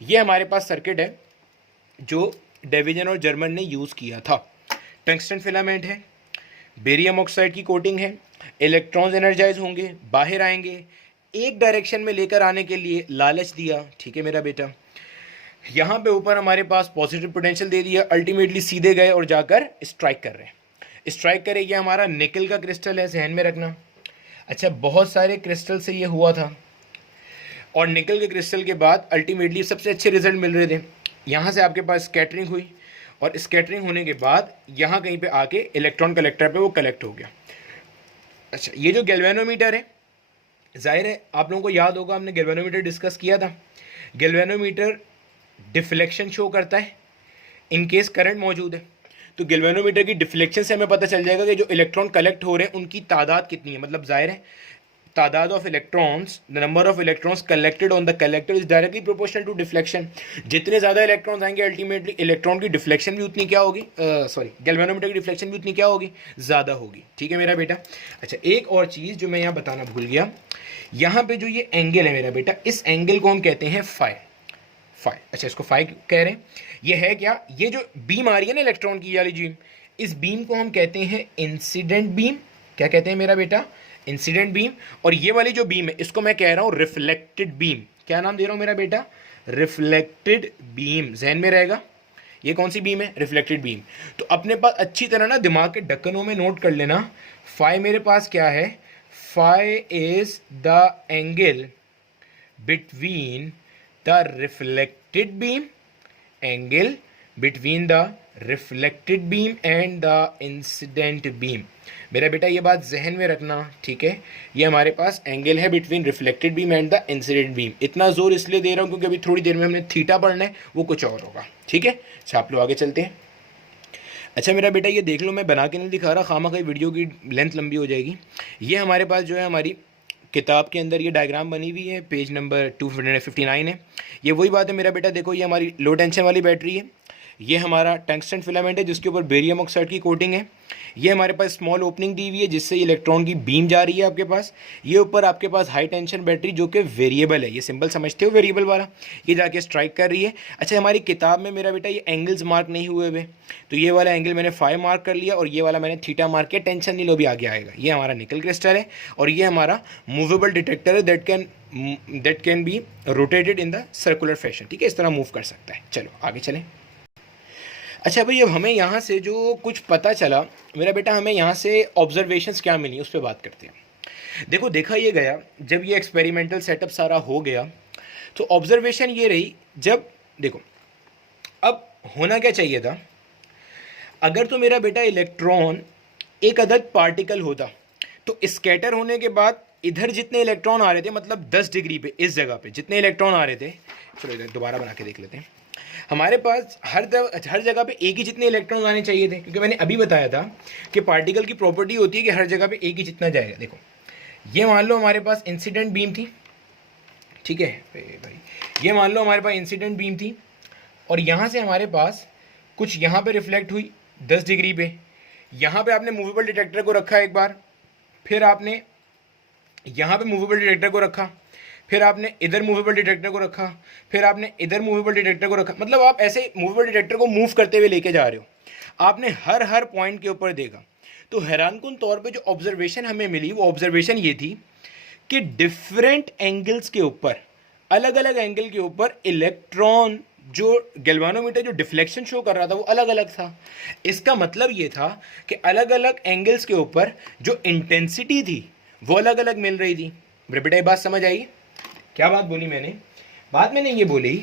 ये हमारे पास सर्किट है जो डेविजन और जर्मन ने यूज़ किया था। टंगस्टन फिलामेंट है, बेरियम ऑक्साइड की कोटिंग है, इलेक्ट्रॉन्स एनर्जाइज होंगे, बाहर आएंगे, एक डायरेक्शन में लेकर आने के लिए लालच दिया। ठीक है मेरा बेटा, यहाँ पे ऊपर हमारे पास पॉजिटिव पोटेंशियल दे दिया, अल्टीमेटली सीधे गए और जाकर स्ट्राइक कर रहे हैं। स्ट्राइक करे, ये हमारा निकल का क्रिस्टल है, ध्यान में रखना। अच्छा, बहुत सारे क्रिस्टल से ये हुआ था और निकल के क्रिस्टल के बाद अल्टीमेटली सबसे अच्छे रिजल्ट मिल रहे थे। यहाँ से आपके पास स्कैटरिंग हुई और स्कैटरिंग होने के बाद यहाँ कहीं पे आके इलेक्ट्रॉन कलेक्टर पे वो कलेक्ट हो गया। अच्छा, ये जो गैल्वेनोमीटर है, जाहिर है आप लोगों को याद होगा, हमने गैल्वेनोमीटर डिस्कस किया था। गैल्वेनोमीटर डिफ्लेक्शन शो करता है इन केस करंट मौजूद है। तो गैल्वेनोमीटर की डिफ्लेक्शन से हमें पता चल जाएगा कि जो इलेक्ट्रॉन कलेक्ट हो रहे हैं उनकी तादाद कितनी है। मतलब जाहिर है तादाद of electrons, the number of electrons collected on the collector is directly proportional to deflection. जितने ज़्यादा इलेक्ट्रॉन्स आएंगे अल्टीमेटली इलेक्ट्रॉन की डिफ्लेक्शन भी उतनी क्या होगी, गैल्वेनोमीटर की डिफ्लेक्शन भी उतनी क्या होगी, ज़्यादा होगी। ठीक है मेरा बेटा। अच्छा, एक और चीज़ जो मैं यहाँ बताना भूल गया, यहाँ पे जो ये एंगल है मेरा बेटा, इस एंगल को हम कहते हैं फाई। अच्छा, इसको फाई कह रहे हैं। ये है क्या? ये जो बीम आ रही है ना इलेक्ट्रॉन की वाली बीम, इस बीम को हम कहते हैं इंसिडेंट बीम। क्या कहते हैं मेरा बेटा? Incident beam. और ये वाली जो बीम है इसको मैं कह रहा हूँ रिफ्लेक्टेड बीम। क्या नाम दे रहा हूँ मेरा बेटा? Reflected beam. जहन में रहेगा ये कौन सी बीम है? Reflected beam. तो अपने पास अच्छी तरह ना दिमाग के ढक्कनों में नोट कर लेना, फाई मेरे पास क्या है? Phi is the angle between the reflected beam, angle between the reflected beam and the incident beam. मेरा बेटा ये बात जहन में रखना, ठीक है? ये हमारे पास एंगल है between reflected beam and the incident beam. इतना जोर इसलिए दे रहा हूँ क्योंकि अभी थोड़ी देर में हमने थीटा पढ़ना है, वो कुछ और होगा। ठीक है, अच्छा आप लोग आगे चलते हैं। अच्छा मेरा बेटा ये देख लो, मैं बना के नहीं दिखा रहा, खामखा वीडियो की लेंथ लंबी हो जाएगी। ये हमारे पास जो है हमारी किताब के अंदर ये डायग्राम बनी हुई है, पेज नंबर 259 है। ये वही बात है मेरा बेटा, देखो ये हमारी लो टेंशन वाली बैटरी है, ये हमारा टंगस्टन फिलामेंट है जिसके ऊपर बेरियम ऑक्साइड की कोटिंग है। ये हमारे पास स्मॉल ओपनिंग दी हुई है जिससे इलेक्ट्रॉन की बीम जा रही है आपके पास। ये ऊपर आपके पास हाई टेंशन बैटरी जो कि वेरिएबल है, ये सिंबल समझते हो वेरिएबल वाला, ये जाके स्ट्राइक कर रही है। अच्छा, हमारी किताब में मेरा बेटा ये एंगल्स मार्क नहीं हुए हुए, तो ये वाला एंगल मैंने 5 मार्क कर लिया और ये वाला मैंने थीटा मार्क किया। टेंशन नहीं लो, भी आगे आएगा। ये हमारा निकल क्रिस्टल है और ये हमारा मूवेबल डिटेक्टर है that can be rotated in the circular fashion. ठीक है, इस तरह मूव कर सकता है। चलो आगे चलें। अच्छा भाई, अब हमें यहाँ से जो कुछ पता चला मेरा बेटा, हमें यहाँ से ऑब्जर्वेशंस क्या मिली उस पर बात करते हैं। देखो, देखा ये गया जब ये एक्सपेरिमेंटल सेटअप सारा हो गया तो ऑब्जर्वेशन ये रही, जब देखो अब होना क्या चाहिए था, अगर तो मेरा बेटा इलेक्ट्रॉन एक अदद पार्टिकल होता तो स्कैटर होने के बाद इधर जितने इलेक्ट्रॉन आ रहे थे, मतलब 10 डिग्री पे इस जगह पे जितने इलेक्ट्रॉन आ रहे थे, चलो इधर दोबारा बना के देख लेते हैं। हमारे पास हर जगह पे एक ही जितने इलेक्ट्रॉन आने चाहिए थे, क्योंकि मैंने अभी बताया था कि पार्टिकल की प्रॉपर्टी होती है कि हर जगह पे एक ही जितना जाएगा। देखो, ये मान लो हमारे पास इंसिडेंट बीम थी, ठीक है भाई, ये मान लो हमारे पास इंसिडेंट बीम थी और यहाँ से हमारे पास कुछ यहाँ पे रिफ्लेक्ट हुई 10 डिग्री पे। यहाँ पे आपने मूवेबल डिटेक्टर को रखा एक बार, फिर आपने यहाँ पे मूवेबल डिटेक्टर को रखा, फिर आपने इधर मूवेबल डिटेक्टर को रखा, फिर आपने इधर मूवेबल डिटेक्टर को रखा। मतलब आप ऐसे मूवेबल डिटेक्टर को मूव करते हुए लेके जा रहे हो। आपने हर पॉइंट के ऊपर देखा तो हैरानकुन तौर पे जो ऑब्जर्वेशन हमें मिली वो ऑब्जर्वेशन ये थी कि डिफरेंट एंगल्स के ऊपर, अलग अलग एंगल के ऊपर इलेक्ट्रॉन जो गैल्वानोमीटर जो डिफ्लेक्शन शो कर रहा था वो अलग अलग था। इसका मतलब ये था कि अलग अलग एंगल्स के ऊपर जो इंटेंसिटी थी वो अलग अलग मिल रही थी। मेरे बेटा ये बात समझ आई? क्या बात बोली मैंने? बात मैंने ये बोली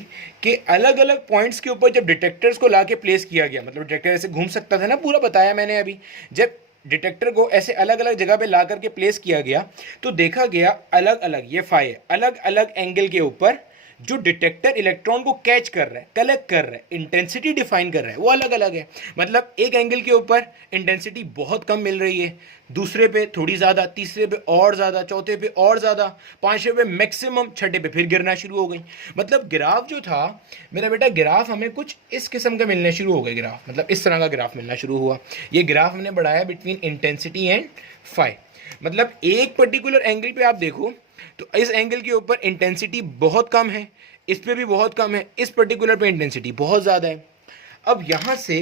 कि अलग अलग पॉइंट्स के ऊपर जब डिटेक्टर्स को ला के प्लेस किया गया, मतलब डिटेक्टर ऐसे घूम सकता था ना, पूरा बताया मैंने अभी। जब डिटेक्टर को ऐसे अलग अलग जगह पे ला करके प्लेस किया गया तो देखा गया अलग अलग, ये फाई है, अलग अलग एंगल के ऊपर जो डिटेक्टर इलेक्ट्रॉन को कैच कर रहा है, कलेक्ट कर रहा है, इंटेंसिटी डिफाइन कर रहा है, वो अलग अलग है। मतलब एक एंगल के ऊपर इंटेंसिटी बहुत कम मिल रही है, दूसरे पे थोड़ी ज़्यादा, तीसरे पे और ज़्यादा, चौथे पे और ज़्यादा, पांचवें पे मैक्सिमम, छठे पे फिर गिरना शुरू हो गई। मतलब ग्राफ जो था मेरा बेटा, ग्राफ हमें कुछ इस किस्म का मिलने शुरू हो गए। ग्राफ मतलब इस तरह का ग्राफ मिलना शुरू हुआ। ये ग्राफ हमने बढ़ाया बिटवीन इंटेंसिटी एंड फाई। मतलब एक पर्टिकुलर एंगल पे आप देखो तो इस एंगल के ऊपर इंटेंसिटी बहुत कम है, इस पे भी बहुत कम है, इस पर्टिकुलर पे इंटेंसिटी बहुत ज़्यादा है। अब यहाँ से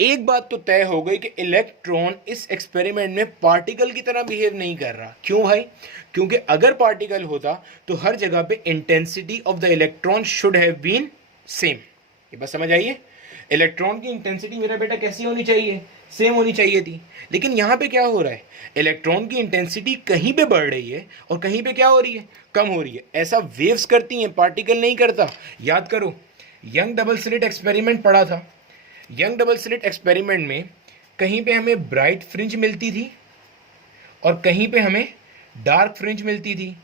एक बात तो तय हो गई कि इलेक्ट्रॉन इस एक्सपेरिमेंट में पार्टिकल की तरह बिहेव नहीं कर रहा। क्यों भाई? क्योंकि अगर पार्टिकल होता तो हर जगह पे intensity of the electron should have been same. ये बात समझ आइए? इलेक्ट्रॉन की इंटेंसिटी मेरा बेटा कैसी होनी चाहिए? सेम होनी चाहिए थी। लेकिन यहाँ पे क्या हो रहा है, इलेक्ट्रॉन की इंटेंसिटी कहीं पे बढ़ रही है और कहीं पे क्या हो रही है, कम हो रही है। ऐसा वेव्स करती हैं, पार्टिकल नहीं करता। याद करो, यंग डबल स्लिट एक्सपेरिमेंट पढ़ा था। यंग डबल स्लिट एक्सपेरिमेंट में कहीं पे हमें ब्राइट फ्रिंज मिलती थी और कहीं पे हमें डार्क फ्रिंज मिलती थी।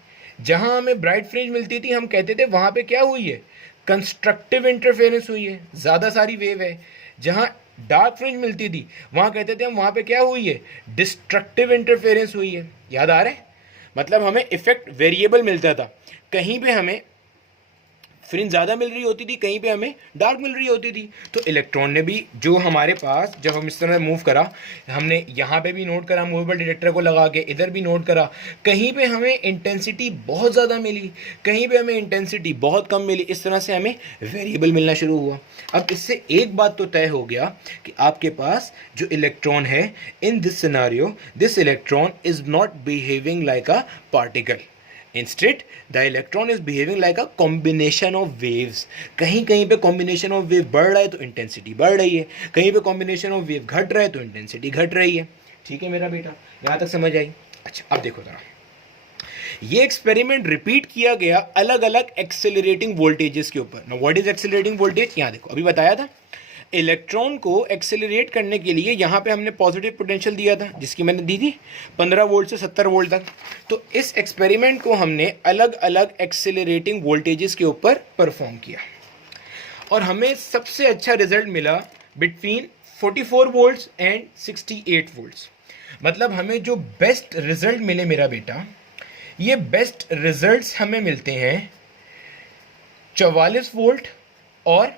जहां हमें ब्राइट फ्रिंज मिलती थी हम कहते थे वहां पे क्या हुई है, कंस्ट्रक्टिव इंटरफेरेंस हुई है, ज़्यादा सारी वेव है। जहां डार्क फ्रिंज मिलती थी वहां कहते थे हम वहां पे क्या हुई है, डिस्ट्रक्टिव इंटरफेरेंस हुई है। याद आ रहा है? मतलब हमें इफेक्ट वेरिएबल मिलता था। कहीं पे हमें फ्रिंज ज़्यादा मिल रही होती थी, कहीं पे हमें डार्क मिल रही होती थी। तो इलेक्ट्रॉन ने भी जो हमारे पास, जब हम इस तरह मूव करा, हमने यहाँ पे भी नोट करा, मूवेबल डिटेक्टर को लगा के इधर भी नोट करा, कहीं पे हमें इंटेंसिटी बहुत ज़्यादा मिली, कहीं पे हमें इंटेंसिटी बहुत कम मिली। इस तरह से हमें वेरिएबल मिलना शुरू हुआ। अब इससे एक बात तो तय हो गया कि आपके पास जो इलेक्ट्रॉन है, in this scenario this electron is not behaving like a particle. Instead, the electron is behaving like a combination of waves. कहीं कहीं पे combination of wave बढ़ रहा है तो इंटेंसिटी बढ़ रही है, कहीं पे combination of wave घट रहा है तो इंटेंसिटी घट रही है। ठीक है मेरा बेटा, यहाँ तक समझ आई? अच्छा, अब देखो जरा, ये एक्सपेरिमेंट रिपीट किया गया अलग अलग एक्सेलरेटिंग वोल्टेजेस के ऊपर। Now what is accelerating voltage? यहाँ देखो, अभी बताया था इलेक्ट्रॉन को एक्सेलरेट करने के लिए यहाँ पे हमने पॉजिटिव पोटेंशियल दिया था, जिसकी मैंने दी थी 15 वोल्ट से 70 वोल्ट तक। तो इस एक्सपेरिमेंट को हमने अलग अलग एक्सेलरेटिंग वोल्टेजेस के ऊपर परफॉर्म किया और हमें सबसे अच्छा रिजल्ट मिला बिटवीन 44 वोल्ट्स एंड 68 वोल्ट्स। मतलब हमें जो बेस्ट रिजल्ट मिले मेरा बेटा, ये बेस्ट रिजल्ट्स हमें मिलते हैं 44 वोल्ट और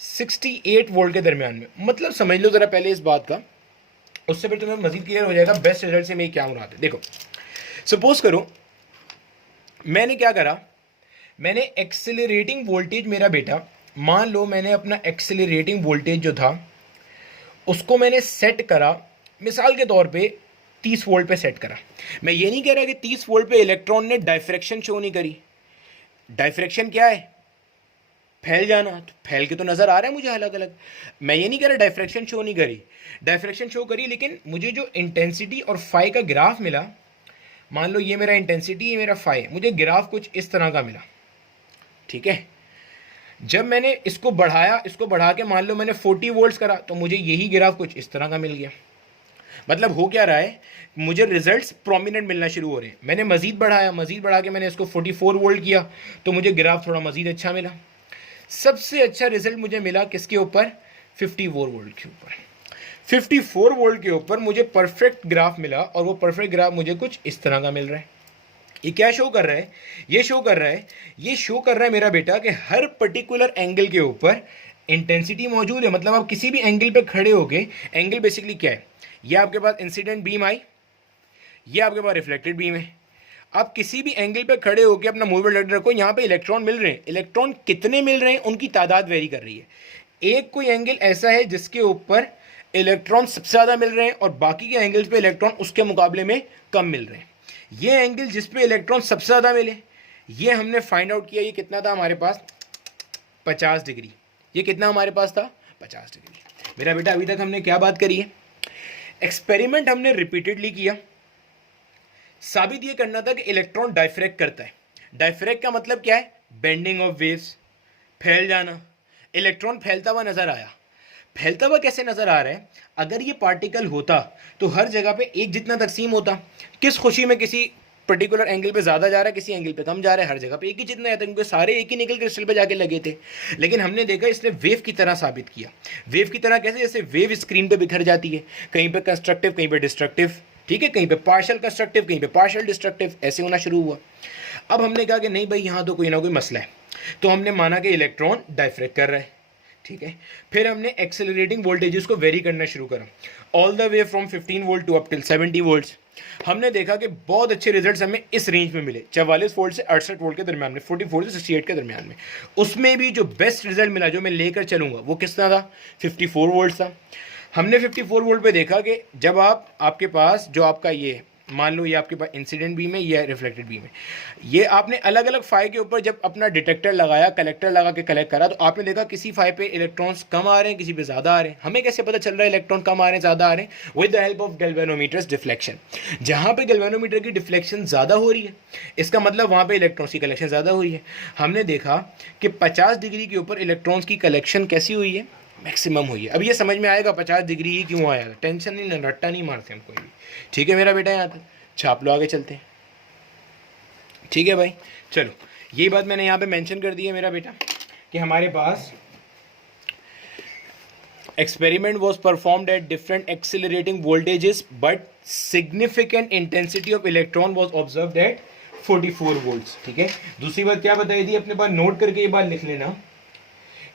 68 वोल्ट के दरमियान में। मतलब समझ लो ज़रा पहले इस बात का, उससे फिर तुम्हें मजीद क्लियर हो जाएगा बेस्ट रिजल्ट से मैं क्या मुराद है। देखो सपोज करो मैंने क्या करा, मैंने एक्सेलरेटिंग वोल्टेज मेरा बेटा, मान लो मैंने अपना एक्सेलरेटिंग वोल्टेज जो था उसको मैंने सेट करा मिसाल के तौर पे 30 वोल्ट पे सेट करा। मैं ये नहीं कह रहा कि 30 वोल्ट पे इलेक्ट्रॉन ने डाइफ्रैक्शन शो नहीं करी। डाइफ्रैक्शन क्या है? फैल जाना। तो फैल के तो नज़र आ रहा है मुझे अलग अलग। मैं ये नहीं कह रहा डाइफ्रैक्शन शो नहीं करी, डाइफ्रैक्शन शो करी, लेकिन मुझे जो इंटेंसिटी और फाई का ग्राफ मिला, मान लो ये मेरा इंटेंसिटी, ये मेरा फाई, मुझे ग्राफ कुछ इस तरह का मिला। ठीक है, जब मैंने इसको बढ़ाया, इसको बढ़ा के मान लो मैंने 40 वोल्ट्स करा, तो मुझे यही ग्राफ कुछ इस तरह का मिल गया। मतलब हो क्या रहा है, मुझे रिजल्ट्स प्रोमिनेंट मिलना शुरू हो रहे हैं। मैंने मजीद बढ़ाया, मजीद बढ़ा के मैंने इसको 44 वोल्ट किया, तो मुझे ग्राफ थोड़ा मजीद अच्छा मिला। सबसे अच्छा रिजल्ट मुझे मिला किसके ऊपर? 54 वोल्ट के ऊपर। 54 वोल्ट के ऊपर मुझे परफेक्ट ग्राफ मिला, और वो परफेक्ट ग्राफ मुझे कुछ इस तरह का मिल रहा है। ये क्या शो कर रहा है? ये शो कर रहा है मेरा बेटा कि हर पर्टिकुलर एंगल के ऊपर इंटेंसिटी मौजूद है। मतलब आप किसी भी एंगल पे खड़े होगे, एंगल बेसिकली क्या है, ये आपके पास इंसिडेंट बीम आई, ये आपके पास रिफ्लेक्टेड बीम है। आप किसी भी एंगल पे खड़े होकर अपना मूवमेंट रखो, यहाँ पे इलेक्ट्रॉन मिल रहे हैं। इलेक्ट्रॉन कितने मिल रहे हैं, उनकी तादाद वेरी कर रही है। एक कोई एंगल ऐसा है जिसके ऊपर इलेक्ट्रॉन सबसे ज़्यादा मिल रहे हैं और बाकी के एंगल्स पे इलेक्ट्रॉन उसके मुकाबले में कम मिल रहे हैं। ये एंगल जिस पे इलेक्ट्रॉन सबसे ज़्यादा मिले, ये हमने फाइंड आउट किया। ये कितना था हमारे पास? 50 डिग्री। ये कितना हमारे पास था? 50 डिग्री। मेरा बेटा अभी तक हमने क्या बात करी है? एक्सपेरिमेंट हमने रिपीटेडली किया। साबित ये करना था कि इलेक्ट्रॉन डाइफ्रैक्ट करता है। डाइफ्रैक्ट का मतलब क्या है? बेंडिंग ऑफ वेव्स, फैल जाना। इलेक्ट्रॉन फैलता हुआ नजर आया। फैलता हुआ कैसे नजर आ रहा है? अगर ये पार्टिकल होता तो हर जगह पे एक जितना तकसीम होता। किस खुशी में किसी पर्टिकुलर एंगल पे ज़्यादा जा रहा है, किसी एंगल पे कम जा रहा है, हर जगह पे एक ही जितना रहता है, क्योंकि सारे एक ही निकल क्रिस्टल पे जाके लगे थे। लेकिन हमने देखा इसने वेव की तरह साबित किया। वेव की तरह कैसे? जैसे वेव स्क्रीन पे बिखर जाती है, कहीं पे कंस्ट्रक्टिव, कहीं पे डिस्ट्रक्टिव। ठीक है, कहीं पे पार्शियल कंस्ट्रक्टिव, कहीं पे पार्शियल डिस्ट्रक्टिव, ऐसे होना शुरू हुआ। अब हमने कहा कि नहीं भाई, यहाँ तो कोई ना कोई मसला है, तो हमने माना कि इलेक्ट्रॉन डाइफ्रैक्ट कर रहा है। ठीक है, फिर हमने एक्सेलरेटिंग वोल्टेजेस को वेरी करना शुरू करा, all the way from 15 volt to up till 70 volts. हमने देखा कि बहुत अच्छे रिजल्ट्स हमें इस रेंज में मिले, 44 वोल्ट से 68 वोल्ट के दरमियान में, 44 से 68 के दरमियान में। उसमें भी जो बेस्ट रिजल्ट मिला, जो मैं लेकर चलूंगा, वो कितना था? 54 वोल्ट था। हमने 54 वोल्ट पे देखा कि जब आपके पास जो आपका ये, मान लो ये आपके पास इंसिडेंट बीम है, ये रिफ्लेक्टेड बीम है, ये आपने अलग अलग फाई के ऊपर जब अपना डिटेक्टर लगाया, कलेक्टर लगा के कलेक्ट करा, तो आपने देखा किसी फाई पे इलेक्ट्रॉन्स कम आ रहे हैं, किसी पे ज़्यादा आ रहे हैं। हमें कैसे पता चल रहा है इलेक्ट्रॉन कम आ रहे हैं, ज़्यादा आ रहे हैं? With the help of galvanometers deflection. जहाँ पे गैल्वेनोमीटर की डिफ्लेक्शन ज़्यादा हो रही है, इसका मतलब वहाँ पर इलेक्ट्रॉन्स की कलेक्शन ज़्यादा हुई है। हमने देखा कि 50 डिग्री के ऊपर इलेक्ट्रॉन्स की कलेक्शन कैसी हुई है? मैक्सिमम हुई है। अब ये समझ में आएगा 50 डिग्री ही क्यों आया, टेंशन नहीं, रट्टा नहीं मारते हम कोई भी। ठीक है मेरा बेटा, यहाँ तक छाप लो, आगे चलते हैं। ठीक है भाई, चलो यही बात मैंने यहाँ पे मेंशन कर दी है मेरा बेटा कि हमारे पास experiment was performed at different accelerating voltages but significant intensity of electron was observed at 44 volts. ठीक है, दूसरी बात क्या बताई थी अपने पास, नोट करके ये बात लिख लेना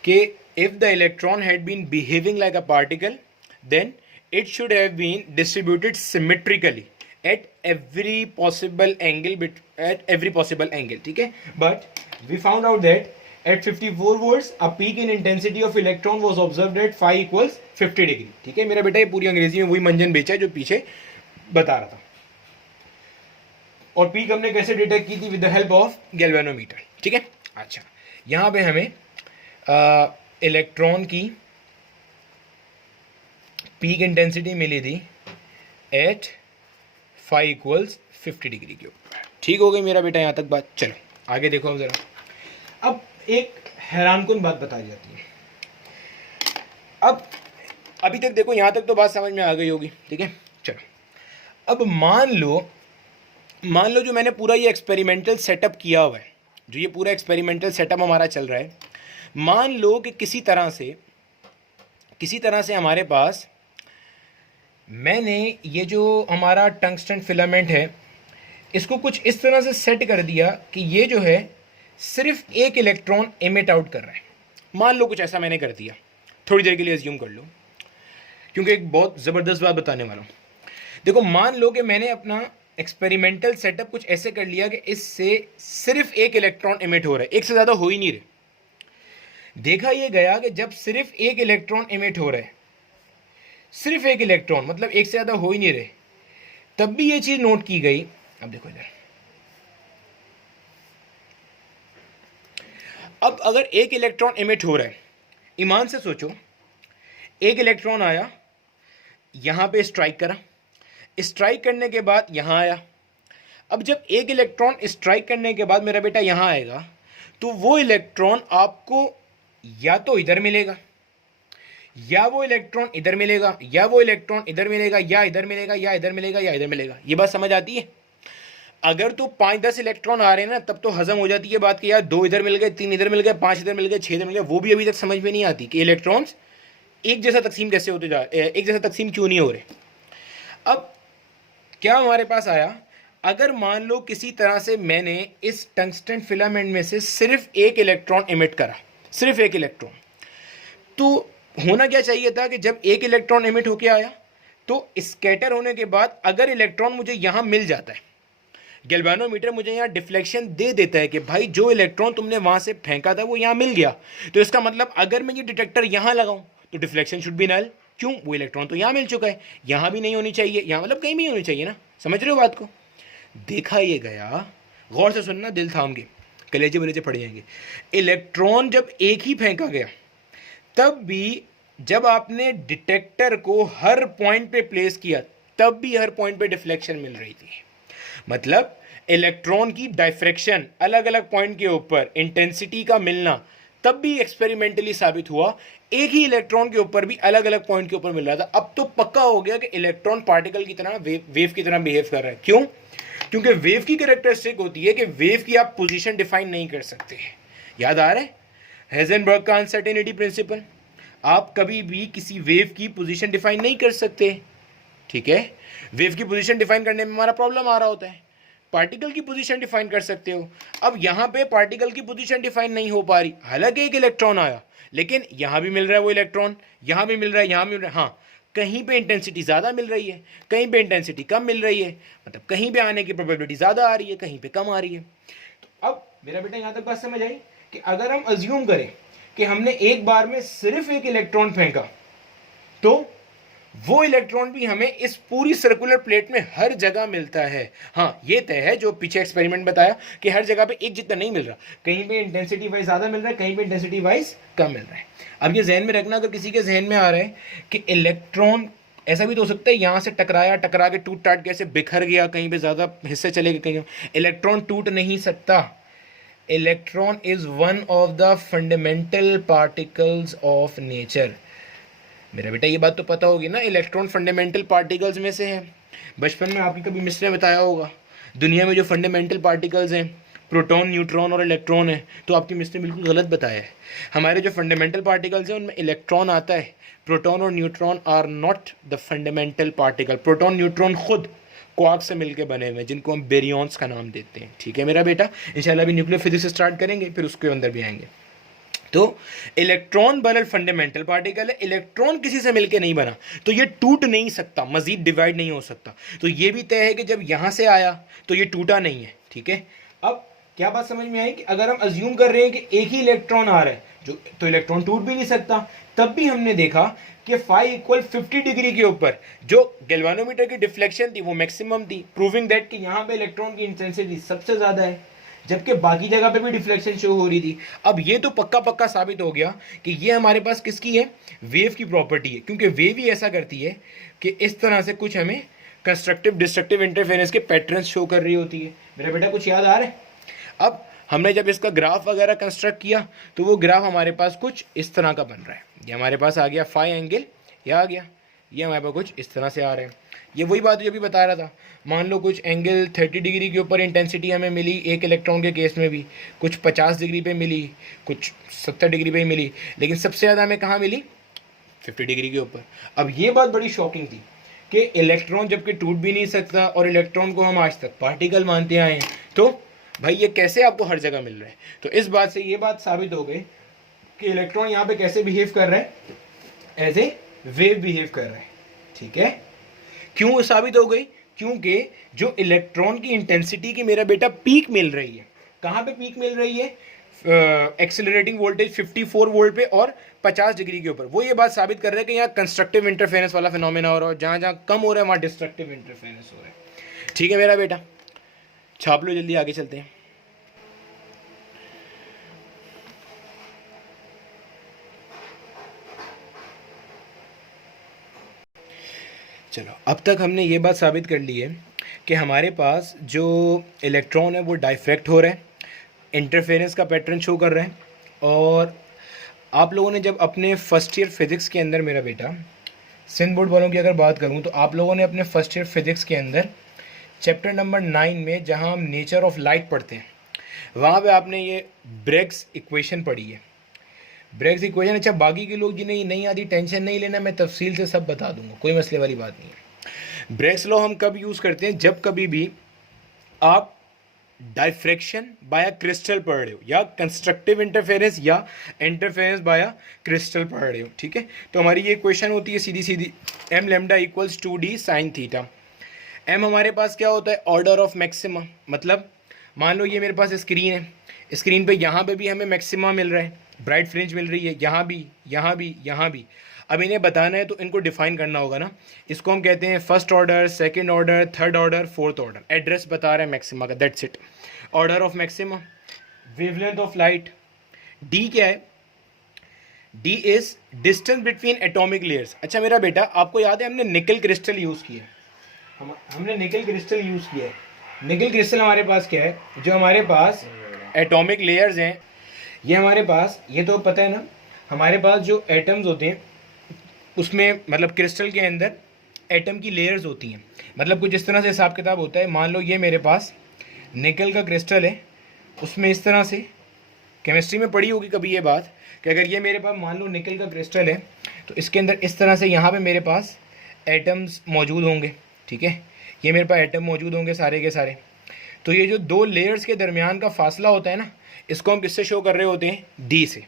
कि if the electron had been behaving like a particle, then it should have been distributed symmetrically at every possible angle, ठीक है? But we found out that at 54 volts a peak in intensity of electron was observed at phi equals 50 degree। ठीक है मेरा बेटा, ये पूरी अंग्रेजी में वही मंजन बेचा है जो पीछे बता रहा था। और पीक हमने कैसे डिटेक्ट की थी? With the help of galvanometer. ठीक है, अच्छा यहाँ पे हमें इलेक्ट्रॉन की पीक इंटेंसिटी मिली थी एट फाई इक्वल्स 50 डिग्री के ऊपर। ठीक हो गई मेरा बेटा यहाँ तक बात? चलो आगे देखो अब जरा। अब एक हैरानकुन बात बताई जाती है। अब अभी तक देखो, यहाँ तक तो बात समझ में आ गई होगी। ठीक है, चलो अब मान लो जो मैंने पूरा ये एक्सपेरिमेंटल सेटअप किया हुआ है, जो ये पूरा एक्सपेरिमेंटल सेटअप हमारा चल रहा है, मान लो कि किसी तरह से हमारे पास, मैंने ये जो हमारा टंगस्टन फिलामेंट है, इसको कुछ इस तरह से सेट कर दिया कि ये जो है सिर्फ एक इलेक्ट्रॉन एमिट आउट कर रहा है। मान लो कुछ ऐसा मैंने कर दिया। थोड़ी देर के लिए अज्यूम कर लो, क्योंकि एक बहुत ज़बरदस्त बात बताने वाला हूँ। देखो, मान लो कि मैंने अपना एक्सपेरिमेंटल सेटअप कुछ ऐसे कर लिया कि इससे सिर्फ एक इलेक्ट्रॉन इमिट हो रहा है, एक से ज़्यादा हो ही नहीं रहे। देखा ये गया कि जब सिर्फ एक इलेक्ट्रॉन इमिट हो रहा है, सिर्फ एक इलेक्ट्रॉन, मतलब एक से ज़्यादा हो ही नहीं रहे, तब भी ये चीज़ नोट की गई। अब देखो इधर, अब अगर एक इलेक्ट्रॉन इमिट हो रहा है, ईमान से सोचो, एक इलेक्ट्रॉन आया, यहां पे स्ट्राइक करा, स्ट्राइक करने के बाद यहां आया। अब जब एक इलेक्ट्रॉन स्ट्राइक करने के बाद मेरा बेटा यहां आएगा, तो वो इलेक्ट्रॉन आपको या तो इधर मिलेगा, या वो इलेक्ट्रॉन इधर मिलेगा, या वो इलेक्ट्रॉन इधर मिलेगा, या इधर मिलेगा, या इधर मिलेगा, या इधर मिलेगा। ये बात समझ आती है? अगर तो 5-10 इलेक्ट्रॉन आ रहे हैं ना, तब तो हजम हो जाती है बात कि यार 2 इधर मिल गए, 3 इधर मिल गए, 5 इधर मिल गए, 6 इधर मिल गए। वो भी अभी तक समझ में नहीं आती कि इलेक्ट्रॉन्स एक जैसा तकसीम कैसे होते जा रहे, एक जैसा तकसीम क्यों नहीं हो रहे। अब क्या हमारे पास आया, अगर मान लो किसी तरह से मैंने इस टंगस्टन फिलामेंट में से सिर्फ एक इलेक्ट्रॉन इमिट करा, सिर्फ एक इलेक्ट्रॉन, तो होना क्या चाहिए था कि जब एक इलेक्ट्रॉन इमिट होके आया, तो स्कैटर होने के बाद अगर इलेक्ट्रॉन मुझे यहां मिल जाता है, गैल्वेनोमीटर मुझे यहाँ डिफ्लेक्शन दे देता है कि भाई जो इलेक्ट्रॉन तुमने वहां से फेंका था वो यहाँ मिल गया, तो इसका मतलब अगर मैं ये डिटेक्टर यहाँ लगाऊं तो डिफ्लेक्शन शुड बी नल। क्यों? वो इलेक्ट्रॉन तो यहाँ मिल चुका है, यहाँ भी नहीं होनी चाहिए, यहाँ मतलब कहीं भी होनी चाहिए ना। समझ रहे हो बात को? देखा ये गया, गौर से सुनना, दिल थाम के, कलेजे वलेजे पड़ जाएंगे। इलेक्ट्रॉन जब एक ही फेंका गया, तब भी जब आपने डिटेक्टर को हर पॉइंट पे प्लेस किया, तब भी हर पॉइंट पे डिफ्लेक्शन मिल रही थी। मतलब इलेक्ट्रॉन की डायफ्रैक्शन अलग अलग पॉइंट के ऊपर इंटेंसिटी का मिलना, तब भी एक्सपेरिमेंटली साबित हुआ एक ही इलेक्ट्रॉन के ऊपर भी अलग अलग पॉइंट के ऊपर मिल रहा था। अब तो पक्का हो गया कि इलेक्ट्रॉन पार्टिकल की तरह, वेव की तरह बिहेव कर रहा है। क्यों? क्योंकि वेव की कैरेक्टरिस्टिक होती है कि वेव की आप पोजीशन डिफाइन नहीं कर सकते। याद आ रहा है हेजनबर्ग का अनसर्टेनिटी प्रिंसिपल? आप कभी भी किसी वेव की पोजीशन डिफाइन नहीं कर सकते, ठीक है? वेव की पोजीशन डिफाइन करने में हमारा प्रॉब्लम आ रहा होता है। पार्टिकल की पोजीशन डिफाइन कर सकते हो। अब यहाँ पे पार्टिकल की पोजीशन डिफाइन नहीं हो पा रही, हालांकि एक इलेक्ट्रॉन आया, लेकिन यहाँ भी मिल रहा है वो इलेक्ट्रॉन, यहाँ भी मिल रहा है, यहाँ भी मिल रहा है। हाँ, कहीं पे इंटेंसिटी ज़्यादा मिल रही है, कहीं पे इंटेंसिटी कम मिल रही है, मतलब कहीं पे आने की प्रोबेबिलिटी ज़्यादा आ रही है, कहीं पे कम आ रही है। तो अब मेरा बेटा यहाँ तक बात समझ आई कि अगर हम अज्यूम करें कि हमने एक बार में सिर्फ एक इलेक्ट्रॉन फेंका, तो वो इलेक्ट्रॉन भी हमें इस पूरी सर्कुलर प्लेट में हर जगह मिलता है। हाँ, ये तय है जो पीछे एक्सपेरिमेंट बताया कि हर जगह पे एक जितना नहीं मिल रहा, कहीं पे इंटेंसिटी वाइज ज़्यादा मिल रहा है, कहीं पे इंटेंसिटी वाइज कम मिल रहा है। अब ये जहन में रखना, अगर किसी के जहन में आ रहा है कि इलेक्ट्रॉन ऐसा भी तो हो सकता है यहाँ से टकराया, टकरा के टूट टाट के ऐसे बिखर गया, कहीं पे ज़्यादा हिस्से चले गए, कहीं इलेक्ट्रॉन टूट नहीं सकता। Electron is one of the fundamental particles of nature. मेरा बेटा ये बात तो पता होगी ना, इलेक्ट्रॉन फंडामेंटल पार्टिकल्स में से है। बचपन में आपकी कभी मिस ने बताया होगा दुनिया में जो फंडामेंटल पार्टिकल्स हैं प्रोटॉन, न्यूट्रॉन और इलेक्ट्रॉन है, तो आपकी मिस ने बिल्कुल गलत बताया है। हमारे जो फंडामेंटल पार्टिकल्स हैं उनमें इलेक्ट्रॉन आता है, प्रोटॉन और neutron are not the fundamental particle. Proton neutron खुद क्वार्क से मिलकर बने हुए हैं, जिनको हम बेरियॉन्स का नाम देते हैं। ठीक है मेरा बेटा, इंशाल्लाह अभी न्यूक्लियर फिजिक्स स्टार्ट करेंगे, फिर उसके अंदर भी आएंगे। तो इलेक्ट्रॉन बहरहाल फंडामेंटल पार्टिकल है, इलेक्ट्रॉन किसी से मिलके नहीं बना, तो ये टूट नहीं सकता, मजीद डिवाइड नहीं हो सकता। तो ये भी तय है कि जब यहां से आया तो ये टूटा नहीं है। ठीक है, अब क्या बात समझ में आई कि अगर हम अज्यूम कर रहे हैं कि एक ही इलेक्ट्रॉन आ रहा है, जो तो इलेक्ट्रॉन टूट भी नहीं सकता। तब भी हमने देखा कि फाई इक्वल 50 डिग्री के ऊपर जो गैल्वेनोमीटर की डिफ्लेक्शन थी वो मैक्सिमम थी, प्रूविंग दैट कि यहाँ पे इलेक्ट्रॉन की इंटेंसिटी सबसे ज्यादा है, जबकि बाकी जगह पे भी डिफ्लेक्शन शो हो रही थी। अब ये तो पक्का पक्का साबित हो गया कि ये हमारे पास किसकी है, वेव की प्रॉपर्टी है, क्योंकि वेव ही ऐसा करती है कि इस तरह से कुछ हमें कंस्ट्रक्टिव डिस्ट्रक्टिव इंटरफेरेंस के पैटर्न्स शो कर रही होती है। मेरा बेटा कुछ याद आ रहा है? अब हमने जब इसका ग्राफ वगैरह कंस्ट्रक्ट किया तो वो ग्राफ हमारे पास कुछ इस तरह का बन रहा है। ये हमारे पास आ गया फाई एंगल, ये आ गया, ये हमारे पास कुछ इस तरह से आ रहे हैं। ये वही बात जो भी बता रहा था, मान लो कुछ एंगल 30 डिग्री के ऊपर इंटेंसिटी हमें मिली एक इलेक्ट्रॉन के केस में भी, कुछ 50 डिग्री पे मिली, कुछ 70 डिग्री पे मिली, लेकिन सबसे ज़्यादा हमें कहाँ मिली, 50 डिग्री के ऊपर। अब ये बात बड़ी शॉकिंग थी कि इलेक्ट्रॉन जबकि टूट भी नहीं सकता और इलेक्ट्रॉन को हम आज तक पार्टिकल मानते आए हैं, तो भाई ये कैसे आपको हर जगह मिल रहा है। तो इस बात से ये बात साबित हो गई कि इलेक्ट्रॉन यहाँ पे कैसे बिहेव कर रहे हैं, एज ए वेव बिहेव कर रहा है, ठीक है। क्यों साबित हो गई? क्योंकि जो इलेक्ट्रॉन की इंटेंसिटी की मेरा बेटा पीक मिल रही है, कहाँ पे पीक मिल रही है? एक्सेलरेटिंग वोल्टेज 54 वोल्ट पे और 50 डिग्री के ऊपर। वो ये बात साबित कर रहे हैं कि यहाँ कंस्ट्रक्टिव इंटरफेरेंस वाला फिनोमेना हो रहा है, जहाँ जहाँ कम हो रहा है वहाँ डिस्ट्रक्टिव इंटरफेरेंस हो रहा है, ठीक है मेरा बेटा। छाप लो जल्दी, आगे चलते हैं। चलो, अब तक हमने ये बात साबित कर ली है कि हमारे पास जो इलेक्ट्रॉन है वो डाइफ्रैक्ट हो रहा है, इंटरफेरेंस का पैटर्न शो कर रहा है। और आप लोगों ने जब अपने फर्स्ट ईयर फिज़िक्स के अंदर मेरा बेटा, सिंध बोर्ड वालों की अगर बात करूं तो आप लोगों ने अपने फर्स्ट ईयर फिज़िक्स के अंदर चैप्टर नंबर 9 में जहां हम नेचर ऑफ लाइट पढ़ते हैं, वहाँ पे आपने ये ब्रेग्स इक्वेशन पढ़ी है। ब्रेग्स इक्वेशन, अच्छा बाकी के लोग जिन्हें नहीं आती टेंशन नहीं लेना, मैं तफसील से सब बता दूंगा, कोई मसले वाली बात नहीं है। ब्रेग्स लॉ हम कब यूज़ करते हैं? जब कभी भी आप डाइफ्रैक्शन बाय क्रिस्टल पढ़ रहे हो, या कंस्ट्रक्टिव इंटरफेरेंस या इंटरफेरेंस बाय क्रिस्टल पढ़ रहे हो, ठीक है। तो हमारी ये इक्वेशन होती है सीधी सीधी, m lambda equals 2d sine theta. M हमारे पास क्या होता है? Order of maxima. मतलब मान लो ये मेरे पास स्क्रीन है, स्क्रीन पे यहाँ पे भी हमें मैक्सिमा मिल रहा है, ब्राइट फ्रिंज मिल रही है, यहाँ भी, यहाँ भी, यहाँ भी। अब इन्हें बताना है तो इनको डिफाइन करना होगा ना। इसको हम कहते हैं first order, second order, third order, fourth order. Address बता रहा है मैक्सिमा का, that's it. Order of maxima, wavelength of light. D क्या है? D is distance between atomic layers. अच्छा मेरा बेटा, आपको याद है हमने निकल क्रिस्टल यूज़ किया है, हमने निकल क्रिस्टल यूज़ किया है। निकल क्रिस्टल हमारे पास क्या है? जो हमारे पास एटॉमिक लेयर्स हैं, ये हमारे पास, ये तो पता है ना, हमारे पास जो एटम्स होते हैं उसमें, मतलब क्रिस्टल के अंदर एटम की लेयर्स होती हैं। मतलब कुछ इस तरह से हिसाब किताब होता है। मान लो ये मेरे पास निकल का क्रिस्टल है, उसमें इस तरह से, केमिस्ट्री में पढ़ी होगी कभी ये बात, कि अगर ये मेरे पास मान लो निकल का क्रिस्टल है तो इसके अंदर इस तरह से यहाँ पे मेरे पास एटम्स मौजूद होंगे, ठीक है। ये मेरे पास एटम मौजूद होंगे सारे के सारे। तो ये जो दो लेयर्स के दरमियान का फासला होता है ना, इसको हम किससे शो कर रहे होते हैं? डी से,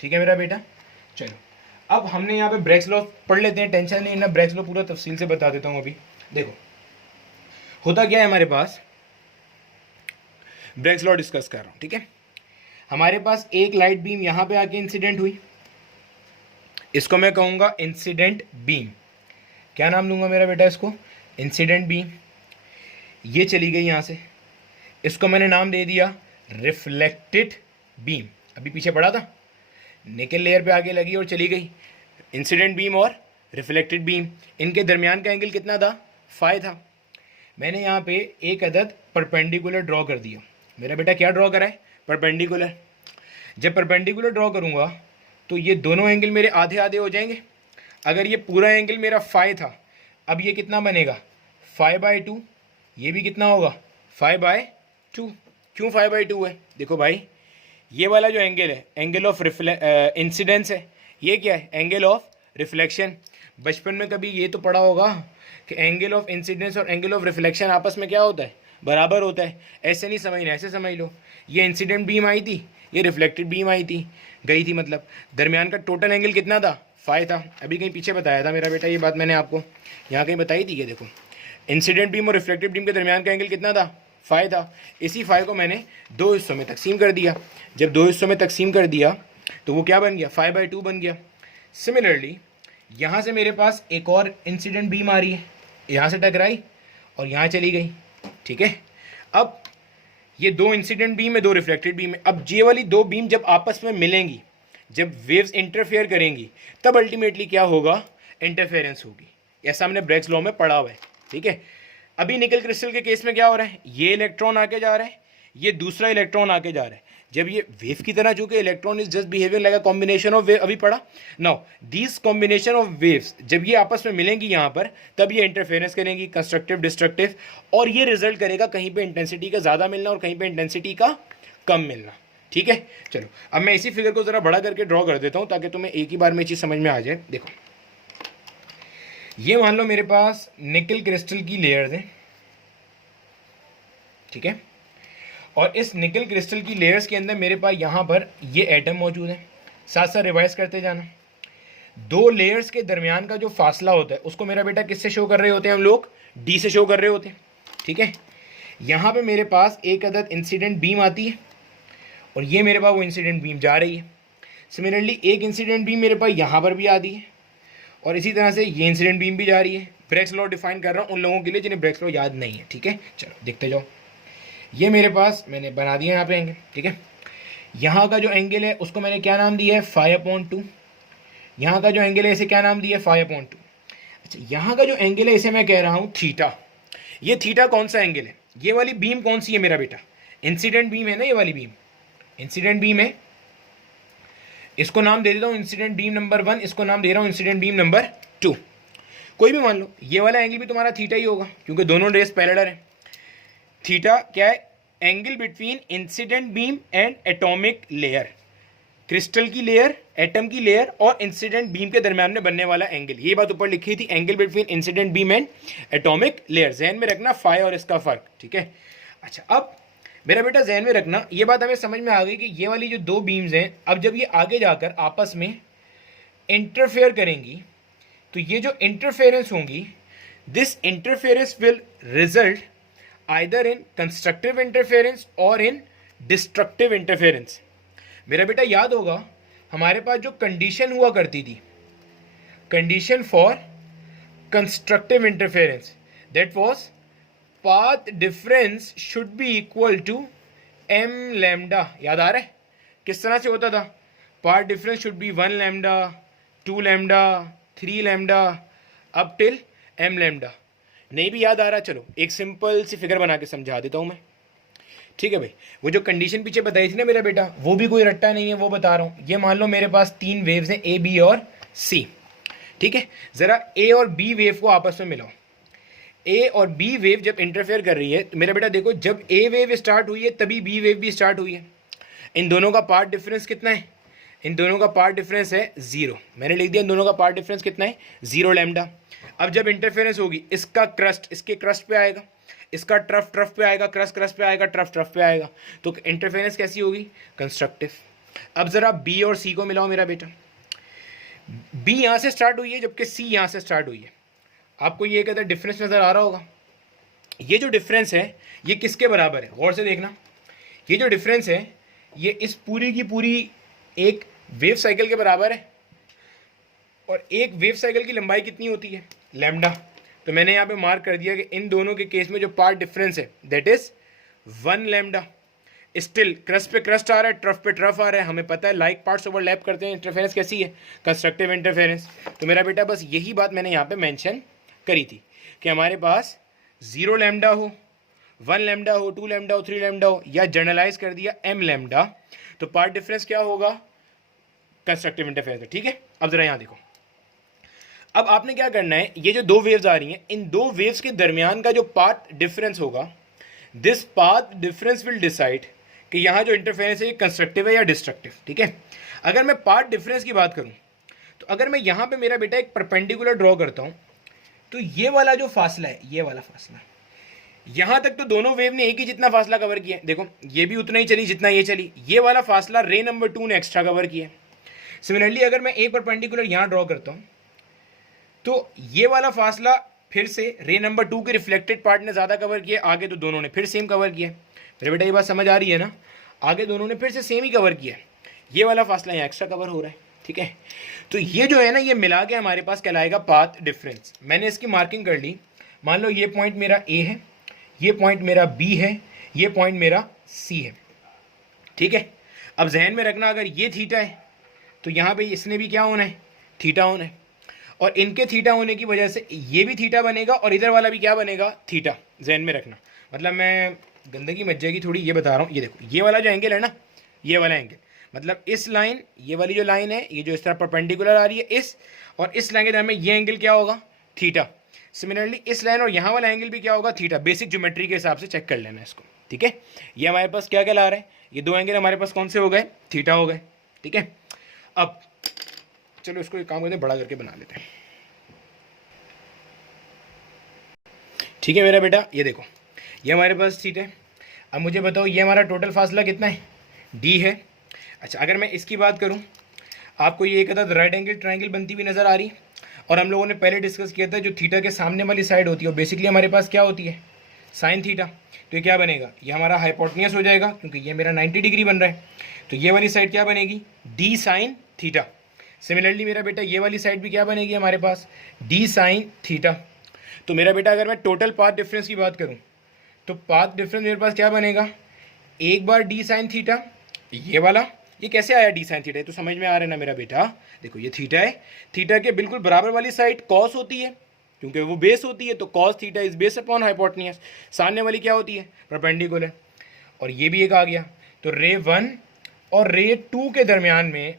ठीक है मेरा बेटा। चलो, अब हमने यहाँ पे ब्रेग्स लॉ पढ़ लेते हैं, टेंशन नहीं ना, ब्रेग्स लॉ पूरा तफसील से बता देता हूँ अभी। देखो होता क्या है हमारे पास, ब्रेग्स लॉ डिस्कस कर रहा हूँ, ठीक है। हमारे पास एक लाइट बीम यहाँ पे आके इंसिडेंट हुई, इसको मैं कहूँगा इंसिडेंट बीम। क्या नाम दूंगा मेरा बेटा इसको? Incident beam. ये चली गई यहाँ से, इसको मैंने नाम दे दिया रिफ्लेक्टेड बीम। अभी पीछे पढ़ा था, निकल लेयर पे आगे लगी और चली गई। इंसिडेंट बीम और रिफ्लेक्टेड बीम, इनके दरमियान का एंगल कितना था? फाई था। मैंने यहाँ पे एक अदद परपेंडिकुलर ड्रॉ कर दिया। मेरा बेटा क्या ड्रॉ करा है? परपेंडिकुलर। जब परपेंडिकुलर ड्रॉ करूँगा तो ये दोनों एंगल मेरे आधे आधे हो जाएंगे। अगर ये पूरा एंगल मेरा फाई था, अब ये कितना बनेगा? 5/2। ये भी कितना होगा? 5/2। क्यों 5/2 है? देखो भाई, ये वाला जो एंगल है, एंगल ऑफ इंसिडेंस है, ये क्या है? Angle of reflection. बचपन में कभी ये तो पढ़ा होगा कि एंगल ऑफ इंसिडेंस और एंगल ऑफ रिफ्लेक्शन आपस में क्या होता है? बराबर होता है। ऐसे नहीं समझना, ऐसे समझ लो, ये इंसिडेंट बीम आई थी, ये रिफ्लेक्टेड बीम आई थी, गई थी, मतलब दरमियान का टोटल एंगल कितना था? 5 था। अभी कहीं पीछे बताया था मेरा बेटा, ये बात मैंने आपको यहाँ कहीं बताई थी। ये देखो, इंसिडेंट बीम और रिफ्लेक्टेड बीम के दरमियान का एंगल कितना था? 5 था। इसी 5 को मैंने दो हिस्सों में तकसीम कर दिया। जब दो हिस्सों में तकसीम कर दिया तो वो क्या बन गया? 5/2 बन गया। सिमिलरली यहाँ से मेरे पास एक और इंसिडेंट बीम आ रही है, यहाँ से टकराई और यहाँ चली गई, ठीक है। अब ये दो इंसिडेंट बीम है, दो रिफ्लेक्टेड बीम है। अब ये वाली दो बीम जब आपस में मिलेंगी, जब वेव्स इंटरफेयर करेंगी, तब अल्टीमेटली क्या होगा? इंटरफेरेंस होगी। ऐसा हमने ब्रेग्स लॉ में पढ़ा हुआ है, ठीक है। अभी निकल क्रिस्टल के केस में क्या हो रहा है? ये इलेक्ट्रॉन आके जा रहा है, ये दूसरा इलेक्ट्रॉन आके जा रहा है। जब ये वेव की तरह, चूंकि electron is just behaving like a combination of wave, अभी पढ़ा now, this combination of waves जब ये आपस में मिलेंगी यहाँ पर, तब ये इंटरफेरेंस करेंगी, कंस्ट्रक्टिव, डिस्ट्रक्टिव, और ये रिजल्ट करेगा कहीं पे इंटेंसिटी का ज़्यादा मिलना और कहीं पे इंटेंसिटी का कम मिलना, ठीक है। चलो, अब मैं इसी फिगर को ज़रा बड़ा करके ड्रॉ कर देता हूँ ताकि तुम्हें एक ही बार में चीज़ समझ में आ जाए। देखो, ये मान लो मेरे पास निकल क्रिस्टल की लेयर्स हैं, ठीक है। और इस निकल क्रिस्टल की लेयर्स के अंदर मेरे पास यहाँ पर ये एटम मौजूद है। साथ साथ रिवाइज करते जाना। दो लेयर्स के दरमियान का जो फासला होता है उसको मेरा बेटा किससे शो कर रहे होते हैं हम लोग? डी से शो कर रहे होते हैं, ठीक है। यहाँ पे मेरे पास एक अदद इंसिडेंट बीम आती है और ये मेरे पास वो इंसिडेंट बीम जा रही है। सिमिलरली एक इंसिडेंट बीम मेरे पास यहाँ पर भी आती है और इसी तरह से ये इंसिडेंट बीम भी जा रही है। ब्रेक्स लॉ डिफाइन कर रहा हूँ उन लोगों के लिए जिन्हें ब्रेक्स लॉ याद नहीं है, ठीक है। चलो देखते जाओ, ये मेरे पास मैंने बना दिया यहाँ पे एंगल, ठीक है। यहाँ का जो एंगल है उसको मैंने क्या नाम दिया है? φ/2। यहाँ का जो एंगल है इसे क्या नाम दिया है? φ/2। अच्छा, यहाँ का जो एंगल है इसे मैं कह रहा हूँ थीटा। ये थीटा कौन सा एंगल है? ये वाली बीम कौन सी है मेरा बेटा? इंसिडेंट बीम है ना, ये वाली बीम इंसिडेंट बीम है। इसको नाम दे देता हूँ इंसिडेंट बीम नंबर 1, इसको नाम दे रहा हूँ इंसिडेंट बीम नंबर 2, कोई भी मान लो। ये वाला एंगल भी तुम्हारा थीटा ही होगा क्योंकि दोनों रेस पैरेलल है। थीटा क्या है? Angle between incident beam and atomic layer, crystal की लेयर, एटम की लेयर और इंसिडेंट बीम के दरमियान में बनने वाला एंगल। ये बात ऊपर लिखी थी, angle between incident beam and atomic layer. जहन में रखना फाई और इसका फर्क, ठीक है। अच्छा, अब मेरा बेटा जहन में रखना, ये बात हमें समझ में आ गई कि ये वाली जो दो बीम्स हैं, अब जब ये आगे जाकर आपस में इंटरफेयर करेंगी तो ये जो इंटरफेरेंस होंगी, this interference will result either in constructive interference और इन डिस्ट्रक्टिव इंटरफेरेंस। मेरा बेटा याद होगा हमारे पास जो कंडीशन हुआ करती थी, condition for constructive interference, that was path difference should be equal to m lambda. याद आ रहा है किस तरह से होता था? Path difference should be 1 lambda, 2 lambda, 3 lambda up till m lambda. नहीं भी याद आ रहा, चलो एक सिंपल सी फिगर बना के समझा देता हूँ मैं, ठीक है भाई। वो जो कंडीशन पीछे बताई थी ना मेरा बेटा, वो भी कोई रट्टा नहीं है, वो बता रहा हूँ। ये मान लो मेरे पास 3 वेव्स हैं, ए, बी और सी, ठीक है। ज़रा ए और बी वेव को आपस में मिलाओ। ए और बी वेव जब इंटरफेयर कर रही है तो मेरा बेटा देखो, जब ए वेव स्टार्ट हुई है तभी बी वेव भी स्टार्ट हुई है। इन दोनों का पार्ट डिफरेंस कितना है? इन दोनों का पार्ट डिफरेंस है 0। मैंने लिख दिया इन दोनों का पार्ट डिफरेंस कितना है? 0 लैम्डा। अब जब इंटरफेरेंस होगी, इसका क्रस्ट इसके क्रस्ट पे आएगा, इसका ट्रफ ट्रफ पे आएगा, क्रस्ट क्रस्ट पे आएगा, ट्रफ ट्रफ पे आएगा, तो इंटरफेरेंस कैसी होगी? कंस्ट्रक्टिव। अब ज़रा बी और सी को मिलाओ मेरा बेटा। बी यहाँ से स्टार्ट हुई है जबकि सी यहाँ से स्टार्ट हुई है। आपको ये कहता है डिफरेंस नज़र आ रहा होगा। ये जो डिफरेंस है ये किसके बराबर है? गौर से देखना, ये जो डिफरेंस है ये इस पूरी की पूरी एक वेव साइकिल के बराबर है। और एक वेव साइकिल की लंबाई कितनी होती है? लैम्डा। तो मैंने यहाँ पे मार्क कर दिया कि इन दोनों के केस में जो पार्ट डिफरेंस है that is 1 lambda. Still crust पे क्रस्ट आ रहा है, ट्रफ पे ट्रफ आ रहा है, हमें पता है लाइक पार्ट्स ओवरलैप करते हैं। इंटरफेरेंस कैसी है? Constructive interference. तो मेरा बेटा बस यही बात मैंने यहाँ पे मेंशन करी थी कि हमारे पास 0 लैम्डा हो, 1 लैम्डा हो, 2 लैम्डा हो, 3 लैम्डा हो, या जनरलाइज कर दिया m लैम्डा, तो पार्ट डिफरेंस क्या होगा? कंस्ट्रक्टिव इंटरफेरेंस, ठीक है। अब जरा यहाँ देखो, अब आपने क्या करना है, ये जो दो वेव्स आ रही हैं, इन दो वेव्स के दरमियान का जो पाथ डिफरेंस होगा, this path difference will decide कि यहाँ जो इंटरफेरेंस है ये कंस्ट्रक्टिव है या डिस्ट्रक्टिव, ठीक है। अगर मैं पाथ डिफरेंस की बात करूँ तो अगर मैं यहाँ पे मेरा बेटा एक परपेंडिकुलर ड्रॉ करता हूँ तो ये वाला जो फासला है, ये वाला फासला, यहाँ तक तो दोनों वेव ने एक ही जितना फासला कवर किया है। देखो ये भी उतना ही चली जितना ये चली। ये वाला फासला रे नंबर 2 ने एक्स्ट्रा कवर किया है। सिमिलरली अगर मैं एक परपेंडिकुलर यहाँ ड्रॉ करता हूँ तो ये वाला फासला फिर से रे नंबर 2 के रिफ्लेक्टेड पार्ट ने ज़्यादा कवर किया, आगे तो दोनों ने फिर सेम कवर किया। मेरे बेटा ये बात समझ आ रही है ना? आगे दोनों ने फिर से सेम ही कवर किया, ये वाला फासला यहाँ एक्स्ट्रा कवर हो रहा है, ठीक है। तो ये जो है ना, ये मिला के हमारे पास कहलाएगा पाथ डिफरेंस। मैंने इसकी मार्किंग कर ली। मान लो ये पॉइंट मेरा ए है, ये पॉइंट मेरा बी है, ये पॉइंट मेरा सी है, ठीक है। अब जहन में रखना, अगर ये थीटा है तो यहाँ पे इसने भी क्या होना है? थीटा होना है। और इनके थीटा होने की वजह से ये भी थीटा बनेगा और इधर वाला भी क्या बनेगा? थीटा। जहन में रखना, मतलब मैं गंदगी मच जाएगी थोड़ी, ये बता रहा हूँ। ये देखो, ये वाला जो एंगल है ना, ये वाला एंगल, मतलब इस लाइन, ये वाली जो लाइन है, ये जो इस तरह परपेंडिकुलर आ रही है, इस और इस लाइन के दरमियान ये एंगल क्या होगा? थीटा। सिमिलरली इस लाइन और यहाँ वाला एंगल भी क्या होगा? थीटा। बेसिक ज्योमेट्री के हिसाब से चेक कर लेना इसको, ठीक है। ये हमारे पास क्या कहला रहा है? ये दो एंगल हमारे पास कौन से हो गए? थीटा हो गए, ठीक है। अब चलो इसको एक काम करते हैं, बड़ा करके बना लेते हैं, ठीक है मेरा बेटा। ये देखो, ये हमारे पास थीटा है। अब मुझे बताओ ये हमारा टोटल फासला कितना है? डी है। अच्छा, अगर मैं इसकी बात करूं, आपको ये एक अदद राइट एंगल ट्राइंगल बनती हुई नज़र आ रही है। और हम लोगों ने पहले डिस्कस किया था जो थीटा के सामने वाली साइड होती है बेसिकली हमारे पास क्या होती है, साइन थीटा। तो ये क्या बनेगा, ये हमारा हाइपोटेन्यूस हो जाएगा क्योंकि ये मेरा 90 डिग्री बन रहा है। तो ये वाली साइड क्या बनेगी, डी साइन थीटा। सिमिलरली मेरा बेटा ये वाली साइड भी क्या बनेगी हमारे पास, डी साइन थीटा। तो मेरा बेटा अगर मैं टोटल पाथ डिफरेंस की बात करूँ तो पाथ डिफरेंस मेरे पास क्या बनेगा, एक बार डी साइन थीटा, ये वाला, ये कैसे आया डी साइन थीटा, ये तो समझ में आ रहा है ना मेरा बेटा। देखो ये थीटा है, थीटा के बिल्कुल बराबर वाली साइड कॉस होती है क्योंकि वो बेस होती है, तो cos theta is base upon hypotenuse. सामने वाली क्या होती है, परपेंडिकुलर। और ये भी एक आ गया। तो रे 1 और रे 2 के दरमियान में,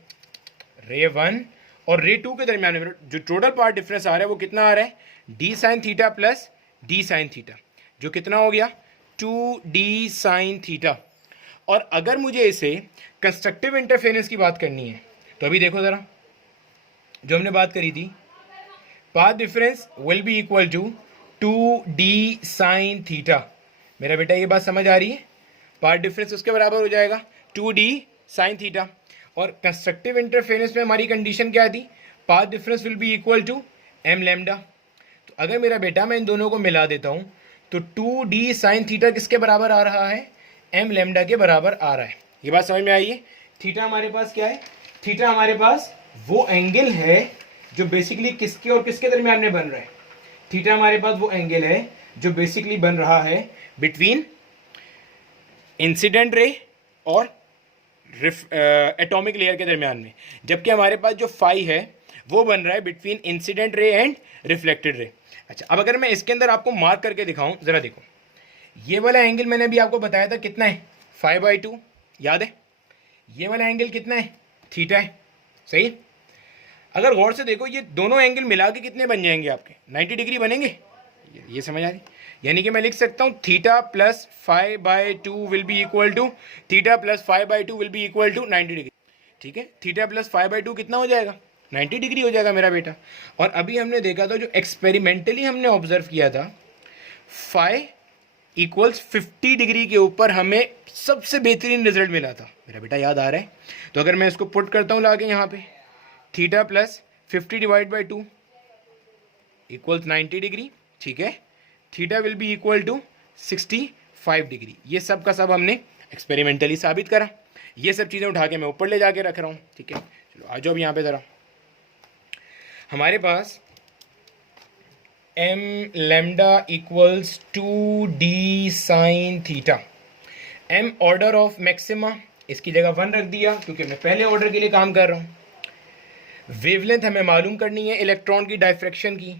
रे 1 और रे 2 के दरमियान में जो टोटल पार्ट डिफरेंस आ रहा है वो कितना आ रहा है, D sine theta plus D sine theta, जो कितना हो गया 2d साइन थीटा। और अगर मुझे इसे कंस्ट्रक्टिव इंटरफेरेंस की बात करनी है तो अभी देखो ज़रा, जो हमने बात करी थी, path difference will be equal to 2d sine theta. मेरा बेटा ये बात समझ आ रही है, पाथ डिफरेंस उसके बराबर हो जाएगा 2d साइन थीटा। और कंस्ट्रक्टिव इंटरफेरेंस में हमारी कंडीशन क्या थी, path difference will be equal to m lambda. तो अगर मेरा बेटा मैं इन दोनों को मिला देता हूँ तो 2d साइन थीटा किसके बराबर आ रहा है, m लैम्डा के बराबर आ रहा है। ये बात समझ में आई है। थीटा हमारे पास क्या है, थीटा हमारे पास वो एंगल है जो बेसिकली किसके और किसके दरमियान में बन रहा है। थीटा हमारे पास वो एंगल है जो बेसिकली बन रहा है बिटवीन इंसिडेंट रे और एटॉमिक लेयर के दरमियान में, जबकि हमारे पास जो फाई है वो बन रहा है between incident ray and reflected ray. अच्छा, अब अगर मैं इसके अंदर आपको मार्क करके दिखाऊं, ज़रा देखो, ये वाला एंगल मैंने अभी आपको बताया था कितना है, 5/2, याद है। ये वाला एंगल कितना है, थीटा है, सही है। अगर गौर से देखो ये दोनों एंगल मिला के कितने बन जाएंगे आपके, 90 डिग्री बनेंगे। ये समझ आ रही, यानी कि मैं लिख सकता हूँ theta plus 5/2 will be equal to, theta plus 5/2 will be equal to 90 degree. ठीक है, थीटा प्लस 5/2 कितना हो जाएगा, 90 डिग्री हो जाएगा मेरा बेटा। और अभी हमने देखा था, जो एक्सपेरिमेंटली हमने ऑब्जर्व किया था, फाई इक्वल्स 50 डिग्री के ऊपर हमें सबसे बेहतरीन रिजल्ट मिला था। मेरा बेटा याद आ रहा है। तो अगर मैं इसको पुट करता हूँ लाके यहाँ पे, theta plus 50 divide by 2 equals 90 degree. ठीक है, theta will be equal to 65 degree. ये सब का सब हमने एक्सपेरिमेंटली साबित करा। ये सब चीज़ें उठा के मैं ऊपर ले जाके रख रहा हूँ। ठीक है, चलो आ जाओ अब यहाँ पे ज़रा। हमारे पास m lambda equals 2d sine theta. m order of maxima, इसकी जगह 1 रख दिया क्योंकि मैं पहले ऑर्डर के लिए काम कर रहा हूँ। वेवलेंथ हमें मालूम करनी है इलेक्ट्रॉन की डायफ्रैक्शन की,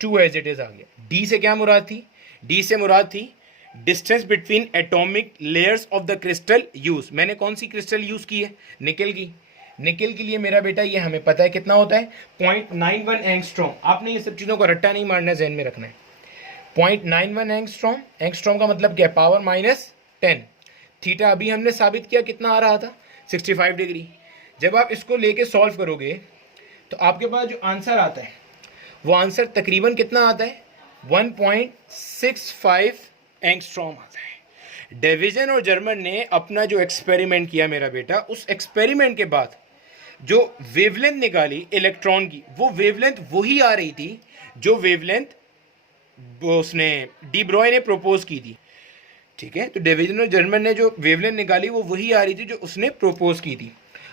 2 एज इट इज आ गया। d से क्या मुराद थी, d से मुराद थी distance between atomic layers of the crystal use. मैंने कौन सी क्रिस्टल यूज की है, निकल की। निकल के लिए मेरा बेटा ये हमें पता है कितना होता है, 0.91 एंगस्ट्रॉम। आपने ये सब चीज़ों को रट्टा नहीं मारना है, जहन में रखना है। 0.91 एंगस्ट्रॉम, एंगस्ट्रॉम का मतलब क्या है, पावर -10। थीटा अभी हमने साबित किया कितना आ रहा था, 65 डिग्री। जब आप इसको लेके सॉल्व करोगे तो आपके पास जो आंसर आता है वो आंसर तकरीबन कितना आता है, 1.65 एंगस्ट्रॉम आता है। डेविजन और जर्मन ने अपना जो एक्सपेरिमेंट किया मेरा बेटा, उस एक्सपेरिमेंट के बाद जो वेवलेंथ निकाली इलेक्ट्रॉन की, वो वेवलेंथ वही आ रही थी जो वेवलेंथ उसने डी ब्रॉय ने प्रपोज की थी। ठीक है, तो डेविजन और जर्मन ने जो वेवलेंथ निकाली वो वही आ रही थी जो उसने प्रपोज की थी।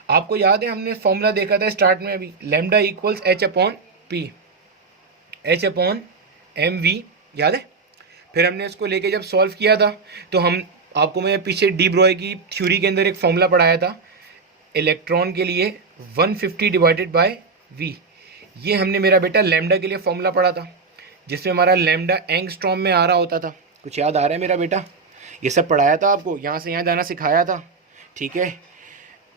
आपको याद है हमने फॉर्मूला देखा था स्टार्ट में अभी, लैम्डा इक्वल्स h/p, h/mv, याद है। फिर हमने इसको लेके जब सॉल्व किया था तो हम आपको, मैं पीछे डी ब्रॉय की थ्योरी के अंदर एक फॉर्मूला पढ़ाया था इलेक्ट्रॉन के लिए, 150 डिवाइडेड बाय v। ये हमने मेरा बेटा लैम्डा के लिए फॉर्मूला पढ़ा था जिसमें हमारा लैम्डा एंगस्ट्रॉम में आ रहा होता था। कुछ याद आ रहा है मेरा बेटा, ये सब पढ़ाया था आपको, यहाँ से यहाँ जाना सिखाया था। ठीक है,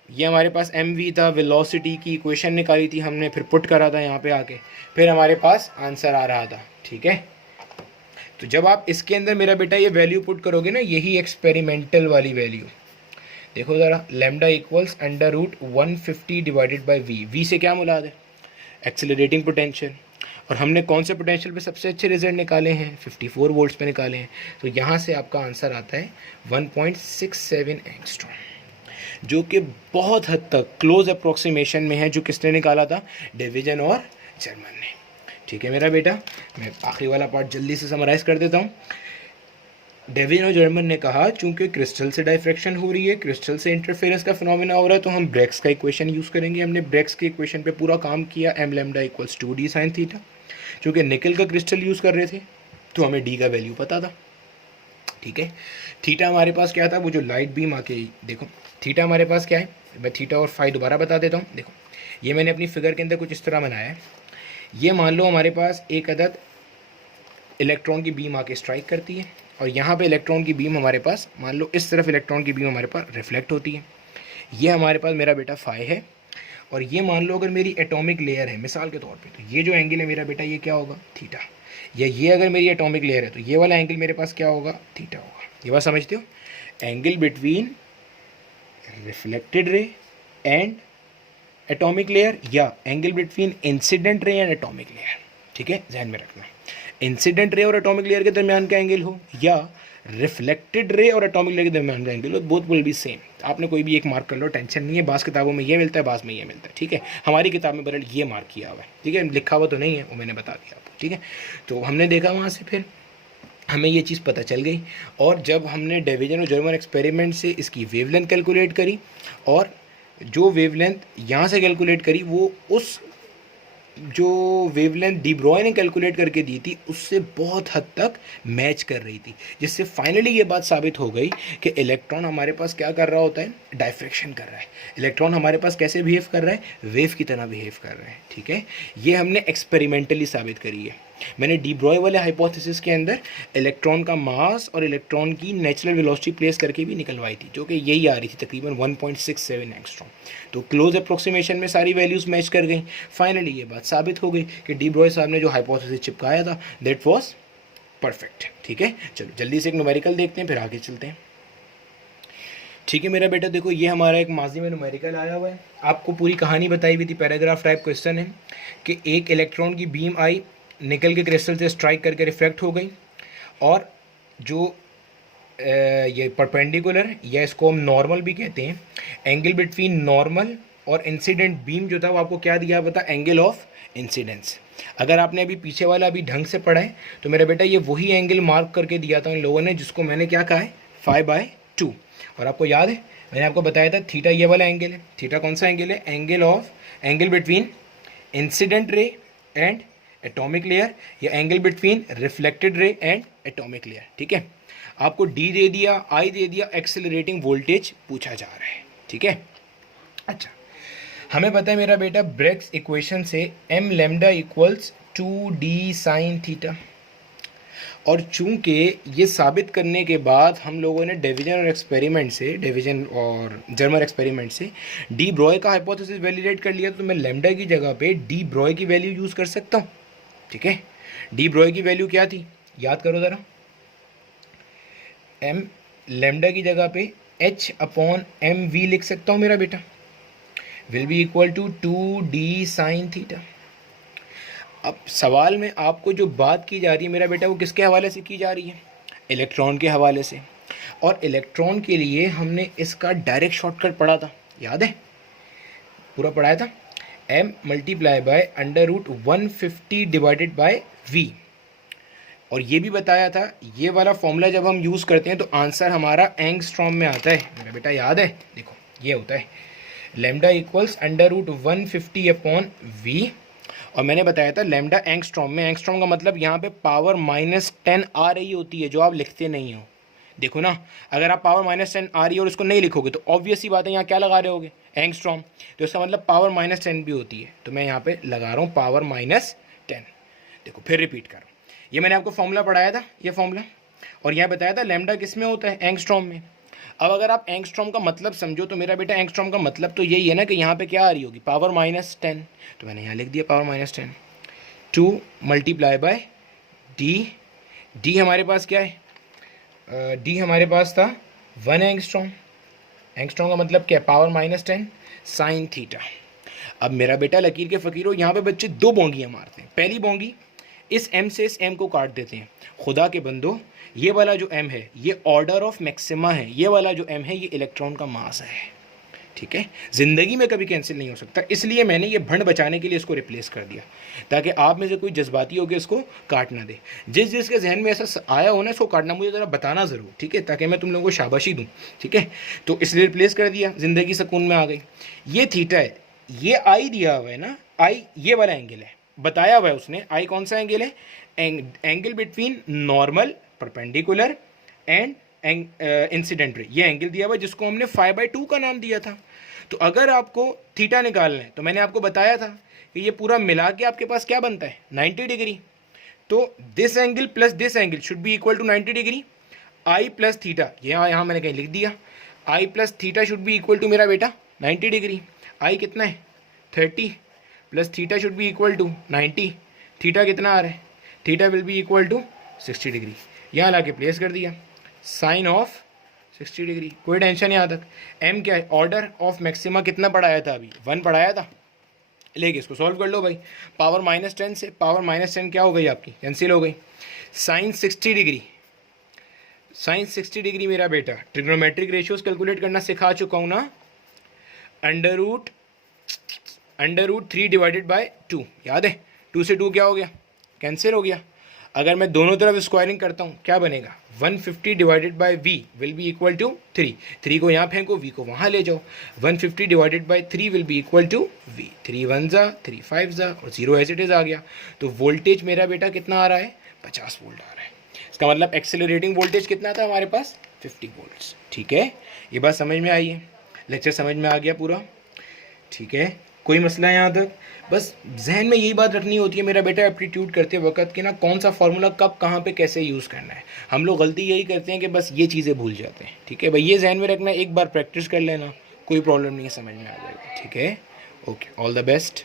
ये हमारे पास mv था, वेलोसिटी की इक्वेशन निकाली थी हमने, फिर पुट करा था यहाँ पे आके, फिर हमारे पास आंसर आ रहा था। ठीक है, तो जब आप इसके अंदर मेरा बेटा ये वैल्यू पुट करोगे ना, यही एक्सपेरिमेंटल वाली वैल्यू, देखो ज़रा, lambda equals √150 divided by v। v से क्या मुराद है, एक्सेलरेटिंग पोटेंशियल। और हमने कौन से पोटेंशियल पे सबसे अच्छे रिजल्ट निकाले हैं, 54 वोल्ट्स पे निकाले हैं। तो यहाँ से आपका आंसर आता है 1.67 एंगस्ट्रॉम। जो कि बहुत हद तक क्लोज अप्रोक्सीमेशन में है जो किसने निकाला था, डिवीजन और जर्मन ने। ठीक है मेरा बेटा, मैं आखिरी वाला पार्ट जल्दी से समराइज़ कर देता हूँ। डेविन और जर्मन ने कहा चूंकि क्रिस्टल से डाइफ्रैक्शन हो रही है, क्रिस्टल से इंटरफेरेंस का फिनोमेना हो रहा है, तो हम ब्रेग्स का इक्वेशन यूज़ करेंगे। हमने ब्रेग्स के इक्वेशन पे पूरा काम किया, m lambda equals 2d sine theta. चूँकि निकल का क्रिस्टल यूज़ कर रहे थे तो हमें डी का वैल्यू पता था। ठीक है, थीटा हमारे पास क्या था, वो जो लाइट बीम आके देखो, थीटा हमारे पास क्या है, मैं थीटा और फाई दोबारा बता देता हूँ। देखो ये मैंने अपनी फिगर के अंदर कुछ इस तरह बनाया है। ये मान लो हमारे पास एक अदद इलेक्ट्रॉन की बीम आके स्ट्राइक करती है, और यहाँ पे इलेक्ट्रॉन की बीम हमारे पास, मान लो इस तरफ इलेक्ट्रॉन की बीम हमारे पास रिफ्लेक्ट होती है। ये हमारे पास मेरा बेटा फाई है, और ये मान लो अगर मेरी एटॉमिक लेयर है मिसाल के तौर पे, तो ये जो एंगल है मेरा बेटा ये क्या होगा, थीटा। या ये अगर मेरी एटॉमिक लेयर है तो ये वाला एंगल मेरे पास क्या होगा, थीटा होगा। ये बात समझते हो, angle between reflected ray and atomic layer, या angle between incident ray and atomic layer. ठीक है, ध्यान में रखना, इंसिडेंट रे और एटॉमिक लेयर के दरमियान का एंगल हो, या रिफ्लेक्टेड रे और एटॉमिक लेयर के दरमियान का एंगल हो, बोथ विल बी सेम। आपने कोई भी एक मार्क कर लो, टेंशन नहीं है। बास किताबों में ये मिलता है, बास में ये मिलता है। ठीक है, हमारी किताब में बरल ये मार्क किया हुआ है। ठीक है, लिखा हुआ तो नहीं है, वो मैंने बता दिया आपको। ठीक है, तो हमने देखा वहाँ से, फिर हमें ये चीज़ पता चल गई। और जब हमने डिवीजन और जर्मन एक्सपेरिमेंट से इसकी वेवलेंथ कैलकुलेट करी, और जो वेवलेंथ यहाँ से कैलकुलेट करी वो उस जो वेवलेंथ डी ब्रॉय ने कैलकुलेट करके दी थी उससे बहुत हद तक मैच कर रही थी, जिससे फाइनली ये बात साबित हो गई कि इलेक्ट्रॉन हमारे पास क्या कर रहा होता है, डाइफ्रैक्शन कर रहा है। इलेक्ट्रॉन हमारे पास कैसे बिहेव कर रहा है, वेव की तरह बिहेव कर रहा है। ठीक है, ये हमने एक्सपेरिमेंटली साबित करी है। मैंने डी ब्रॉय वाले हाइपोथेसिस के अंदर इलेक्ट्रॉन का मास और इलेक्ट्रॉन की नेचुरल वेलोसिटी प्लेस करके भी निकलवाई थी, जो कि यही आ रही थी तकरीबन 1.67 एंगस्ट्रॉम। तो क्लोज अप्रोक्सीमेशन में सारी वैल्यूज़ मैच कर गई। फाइनली ये बात साबित हो गई कि डी ब्रॉय साहब ने जो हाइपोथेसिस चिपकाया था दैट वाज परफेक्ट। ठीक है, चलो जल्दी से एक न्यूमेरिकल देखते हैं, फिर आगे चलते हैं। ठीक है मेरा बेटा, देखो ये हमारा एक माजी में न्यूमेरिकल आया हुआ है। आपको पूरी कहानी बताई हुई थी, पैराग्राफ टाइप क्वेश्चन है कि एक इलेक्ट्रॉन की बीम आई, निकल के क्रिस्टल से स्ट्राइक करके रिफ्लेक्ट हो गई, और जो ये परपेंडिकुलर, या इसको हम नॉर्मल भी कहते हैं, एंगल बिटवीन नॉर्मल और इंसिडेंट बीम जो था वो आपको क्या दिया पता, एंगल ऑफ इंसिडेंस। अगर आपने अभी पीछे वाला अभी ढंग से पढ़ा है तो मेरा बेटा ये वही एंगल मार्क करके दिया था इन लोगों ने, जिसको मैंने क्या कहा है, 5/2। और आपको याद है मैंने आपको बताया था थीटा ये वाला एंगल है। थीटा कौन सा एंगल है, angle between incident ray and atomic layer, या angle between reflected ray and atomic layer. ठीक है, आपको डी दे दिया, आई दे दिया, एक्सेलरेटिंग वोल्टेज पूछा जा रहा है। ठीक है, अच्छा हमें पता है मेरा बेटा ब्रेग्स इक्वेशन से m lambda equals 2d sine theta, और चूंकि ये साबित करने के बाद हम लोगों ने डिवीजन और जर्मन एक्सपेरिमेंट से डी ब्रॉय का हाइपोथेसिस वैलिडेट कर लिया, तो मैं लैम्डा की जगह पे डी ब्रॉय की वैल्यू यूज़ कर सकता हूँ। ठीक है, डी ब्रॉय की वैल्यू क्या थी, याद करो ज़रा, एम लैम्डा की जगह पे H/mv लिख सकता हूँ मेरा बेटा, will be equal to 2d sine theta. अब सवाल में आपको जो बात की जा रही है मेरा बेटा वो किसके हवाले से की जा रही है, इलेक्ट्रॉन के हवाले से। और इलेक्ट्रॉन के लिए हमने इसका डायरेक्ट शॉर्टकट पढ़ा था, याद है, पूरा पढ़ाया था, m multiply by √150 divided by v। और ये भी बताया था ये वाला फॉर्मूला जब हम यूज़ करते हैं तो आंसर हमारा एंगस्ट्रॉम में आता है मेरा बेटा, याद है, देखो ये होता है लैम्डा इक्वल्स √150/v। और मैंने बताया था लैम्डा एंगस्ट्रॉम में, एंगस्ट्रॉम का मतलब यहाँ पे पावर -10 आ रही होती है, जो आप लिखते नहीं हो। देखो ना, अगर आप पावर -10 आ रही है और उसको नहीं लिखोगे तो ऑब्वियस ही बात है यहाँ क्या लगा रहे होगे, एंगस्ट्रॉम, तो इसका मतलब पावर -10 भी होती है। तो मैं यहाँ पे लगा रहा हूँ पावर -10। देखो फिर रिपीट कर रहा हूँ, ये मैंने आपको फॉर्मूला पढ़ाया था, ये फॉर्मूला, और यहाँ बताया था लैम्डा किस में होता है, एंगस्ट्रॉम में। अब अगर आप एंगस्ट्रॉम का मतलब समझो तो मेरा बेटा एंगस्ट्रॉम का मतलब तो यही है ना कि यहाँ पे क्या आ रही होगी, पावर -10। तो मैंने यहाँ लिख दिया पावर -10, 2 मल्टीप्लाई बाय डी हमारे पास क्या है, डी हमारे पास था 1 एंगस्ट्रॉम। एंगस्ट्रॉम का मतलब क्या है, पावर -10 साइन थीटा। अब मेरा बेटा लकीर के फ़कीरों, यहाँ पे बच्चे दो बोंगियाँ मारते हैं। पहली बोंगी, इस m से इस m को काट देते हैं। खुदा के बंदो, ये वाला जो m है ये ऑर्डर ऑफ मैक्सिमा है, ये वाला जो m है ये इलेक्ट्रॉन का मास है। ठीक है, ज़िंदगी में कभी कैंसिल नहीं हो सकता, इसलिए मैंने ये भंड बचाने के लिए इसको रिप्लेस कर दिया, ताकि आप में से कोई जज्बाती होकर इसको काट ना दे। जिस जिसके जहन में ऐसा आया हो ना इसको काटना, मुझे ज़रा बताना ज़रूर, ठीक है, ताकि मैं तुम लोगों को शाबाशी दूँ, ठीक है। तो इसलिए रिप्लेस कर दिया, ज़िंदगी सुकून में आ गई। ये थीटा है, ये आई दिया हुआ है ना, आई ये वाला एंगल है, बताया हुआ है उसने, आई कौन सा एंगल है, angle between normal perpendicular and incident ray, ये एंगल दिया हुआ जिसको हमने 5/2 का नाम दिया था। तो अगर आपको थीटा निकालना है तो मैंने आपको बताया था कि ये पूरा मिला के आपके पास क्या बनता है, 90 डिग्री। तो this angle plus this angle should be equal to 90 degree. I plus theta, यहाँ मैंने कहीं लिख दिया, i plus theta should be equal to मेरा बेटा 90 डिग्री। आई कितना है 30 plus theta should be equal to 90, theta कितना आ रहा है, theta will be equal to 60 degree. यहाँ ला के प्लेस कर दिया, साइन ऑफ 60 डिग्री, कोई टेंशन यहाँ तक। एम क्या है, ऑर्डर ऑफ मैक्सिमा कितना पढ़ाया था अभी, 1 पढ़ाया था। लेके इसको सॉल्व कर लो भाई, पावर -10 से पावर -10 क्या हो गई आपकी, कैंसिल हो गई। साइन 60 डिग्री, साइन 60 डिग्री मेरा बेटा, ट्रिग्नोमेट्रिक रेशियोज कैलकुलेट करना सिखा चुका हूँ ना, अंडर रूट 3 डिवाइडेड बाय 2, याद है, 2 से 2 क्या हो गया, कैंसिल हो गया। अगर मैं दोनों तरफ स्क्वायरिंग करता हूँ क्या बनेगा, 150 divided by v will be equal to 3, 3 को यहाँ फेंको, v को वहाँ ले जाओ, 150 divided by 3 will be equal to v, 3 1 जा 3 5 जा और 0 एज इट इज़ आ गया। तो वोल्टेज मेरा बेटा कितना आ रहा है, 50 वोल्ट आ रहा है। इसका मतलब एक्सेलरेटिंग वोल्टेज कितना था हमारे पास, 50 वोल्ट्स। ठीक है, ये बात समझ में आई है, लेक्चर समझ में आ गया पूरा, ठीक है, कोई मसला है यहाँ तक। बस जहन में यही बात रखनी होती है मेरा बेटा, एप्टीट्यूड करते वक्त कि ना कौन सा फार्मूला कब कहाँ पे कैसे यूज़ करना है। हम लोग गलती यही करते हैं कि बस ये चीज़ें भूल जाते हैं, ठीक है भाई, ये जहन में रखना, एक बार प्रैक्टिस कर लेना, कोई प्रॉब्लम नहीं है, समझ में आ जाएगा, ठीक है। Okay, all the best.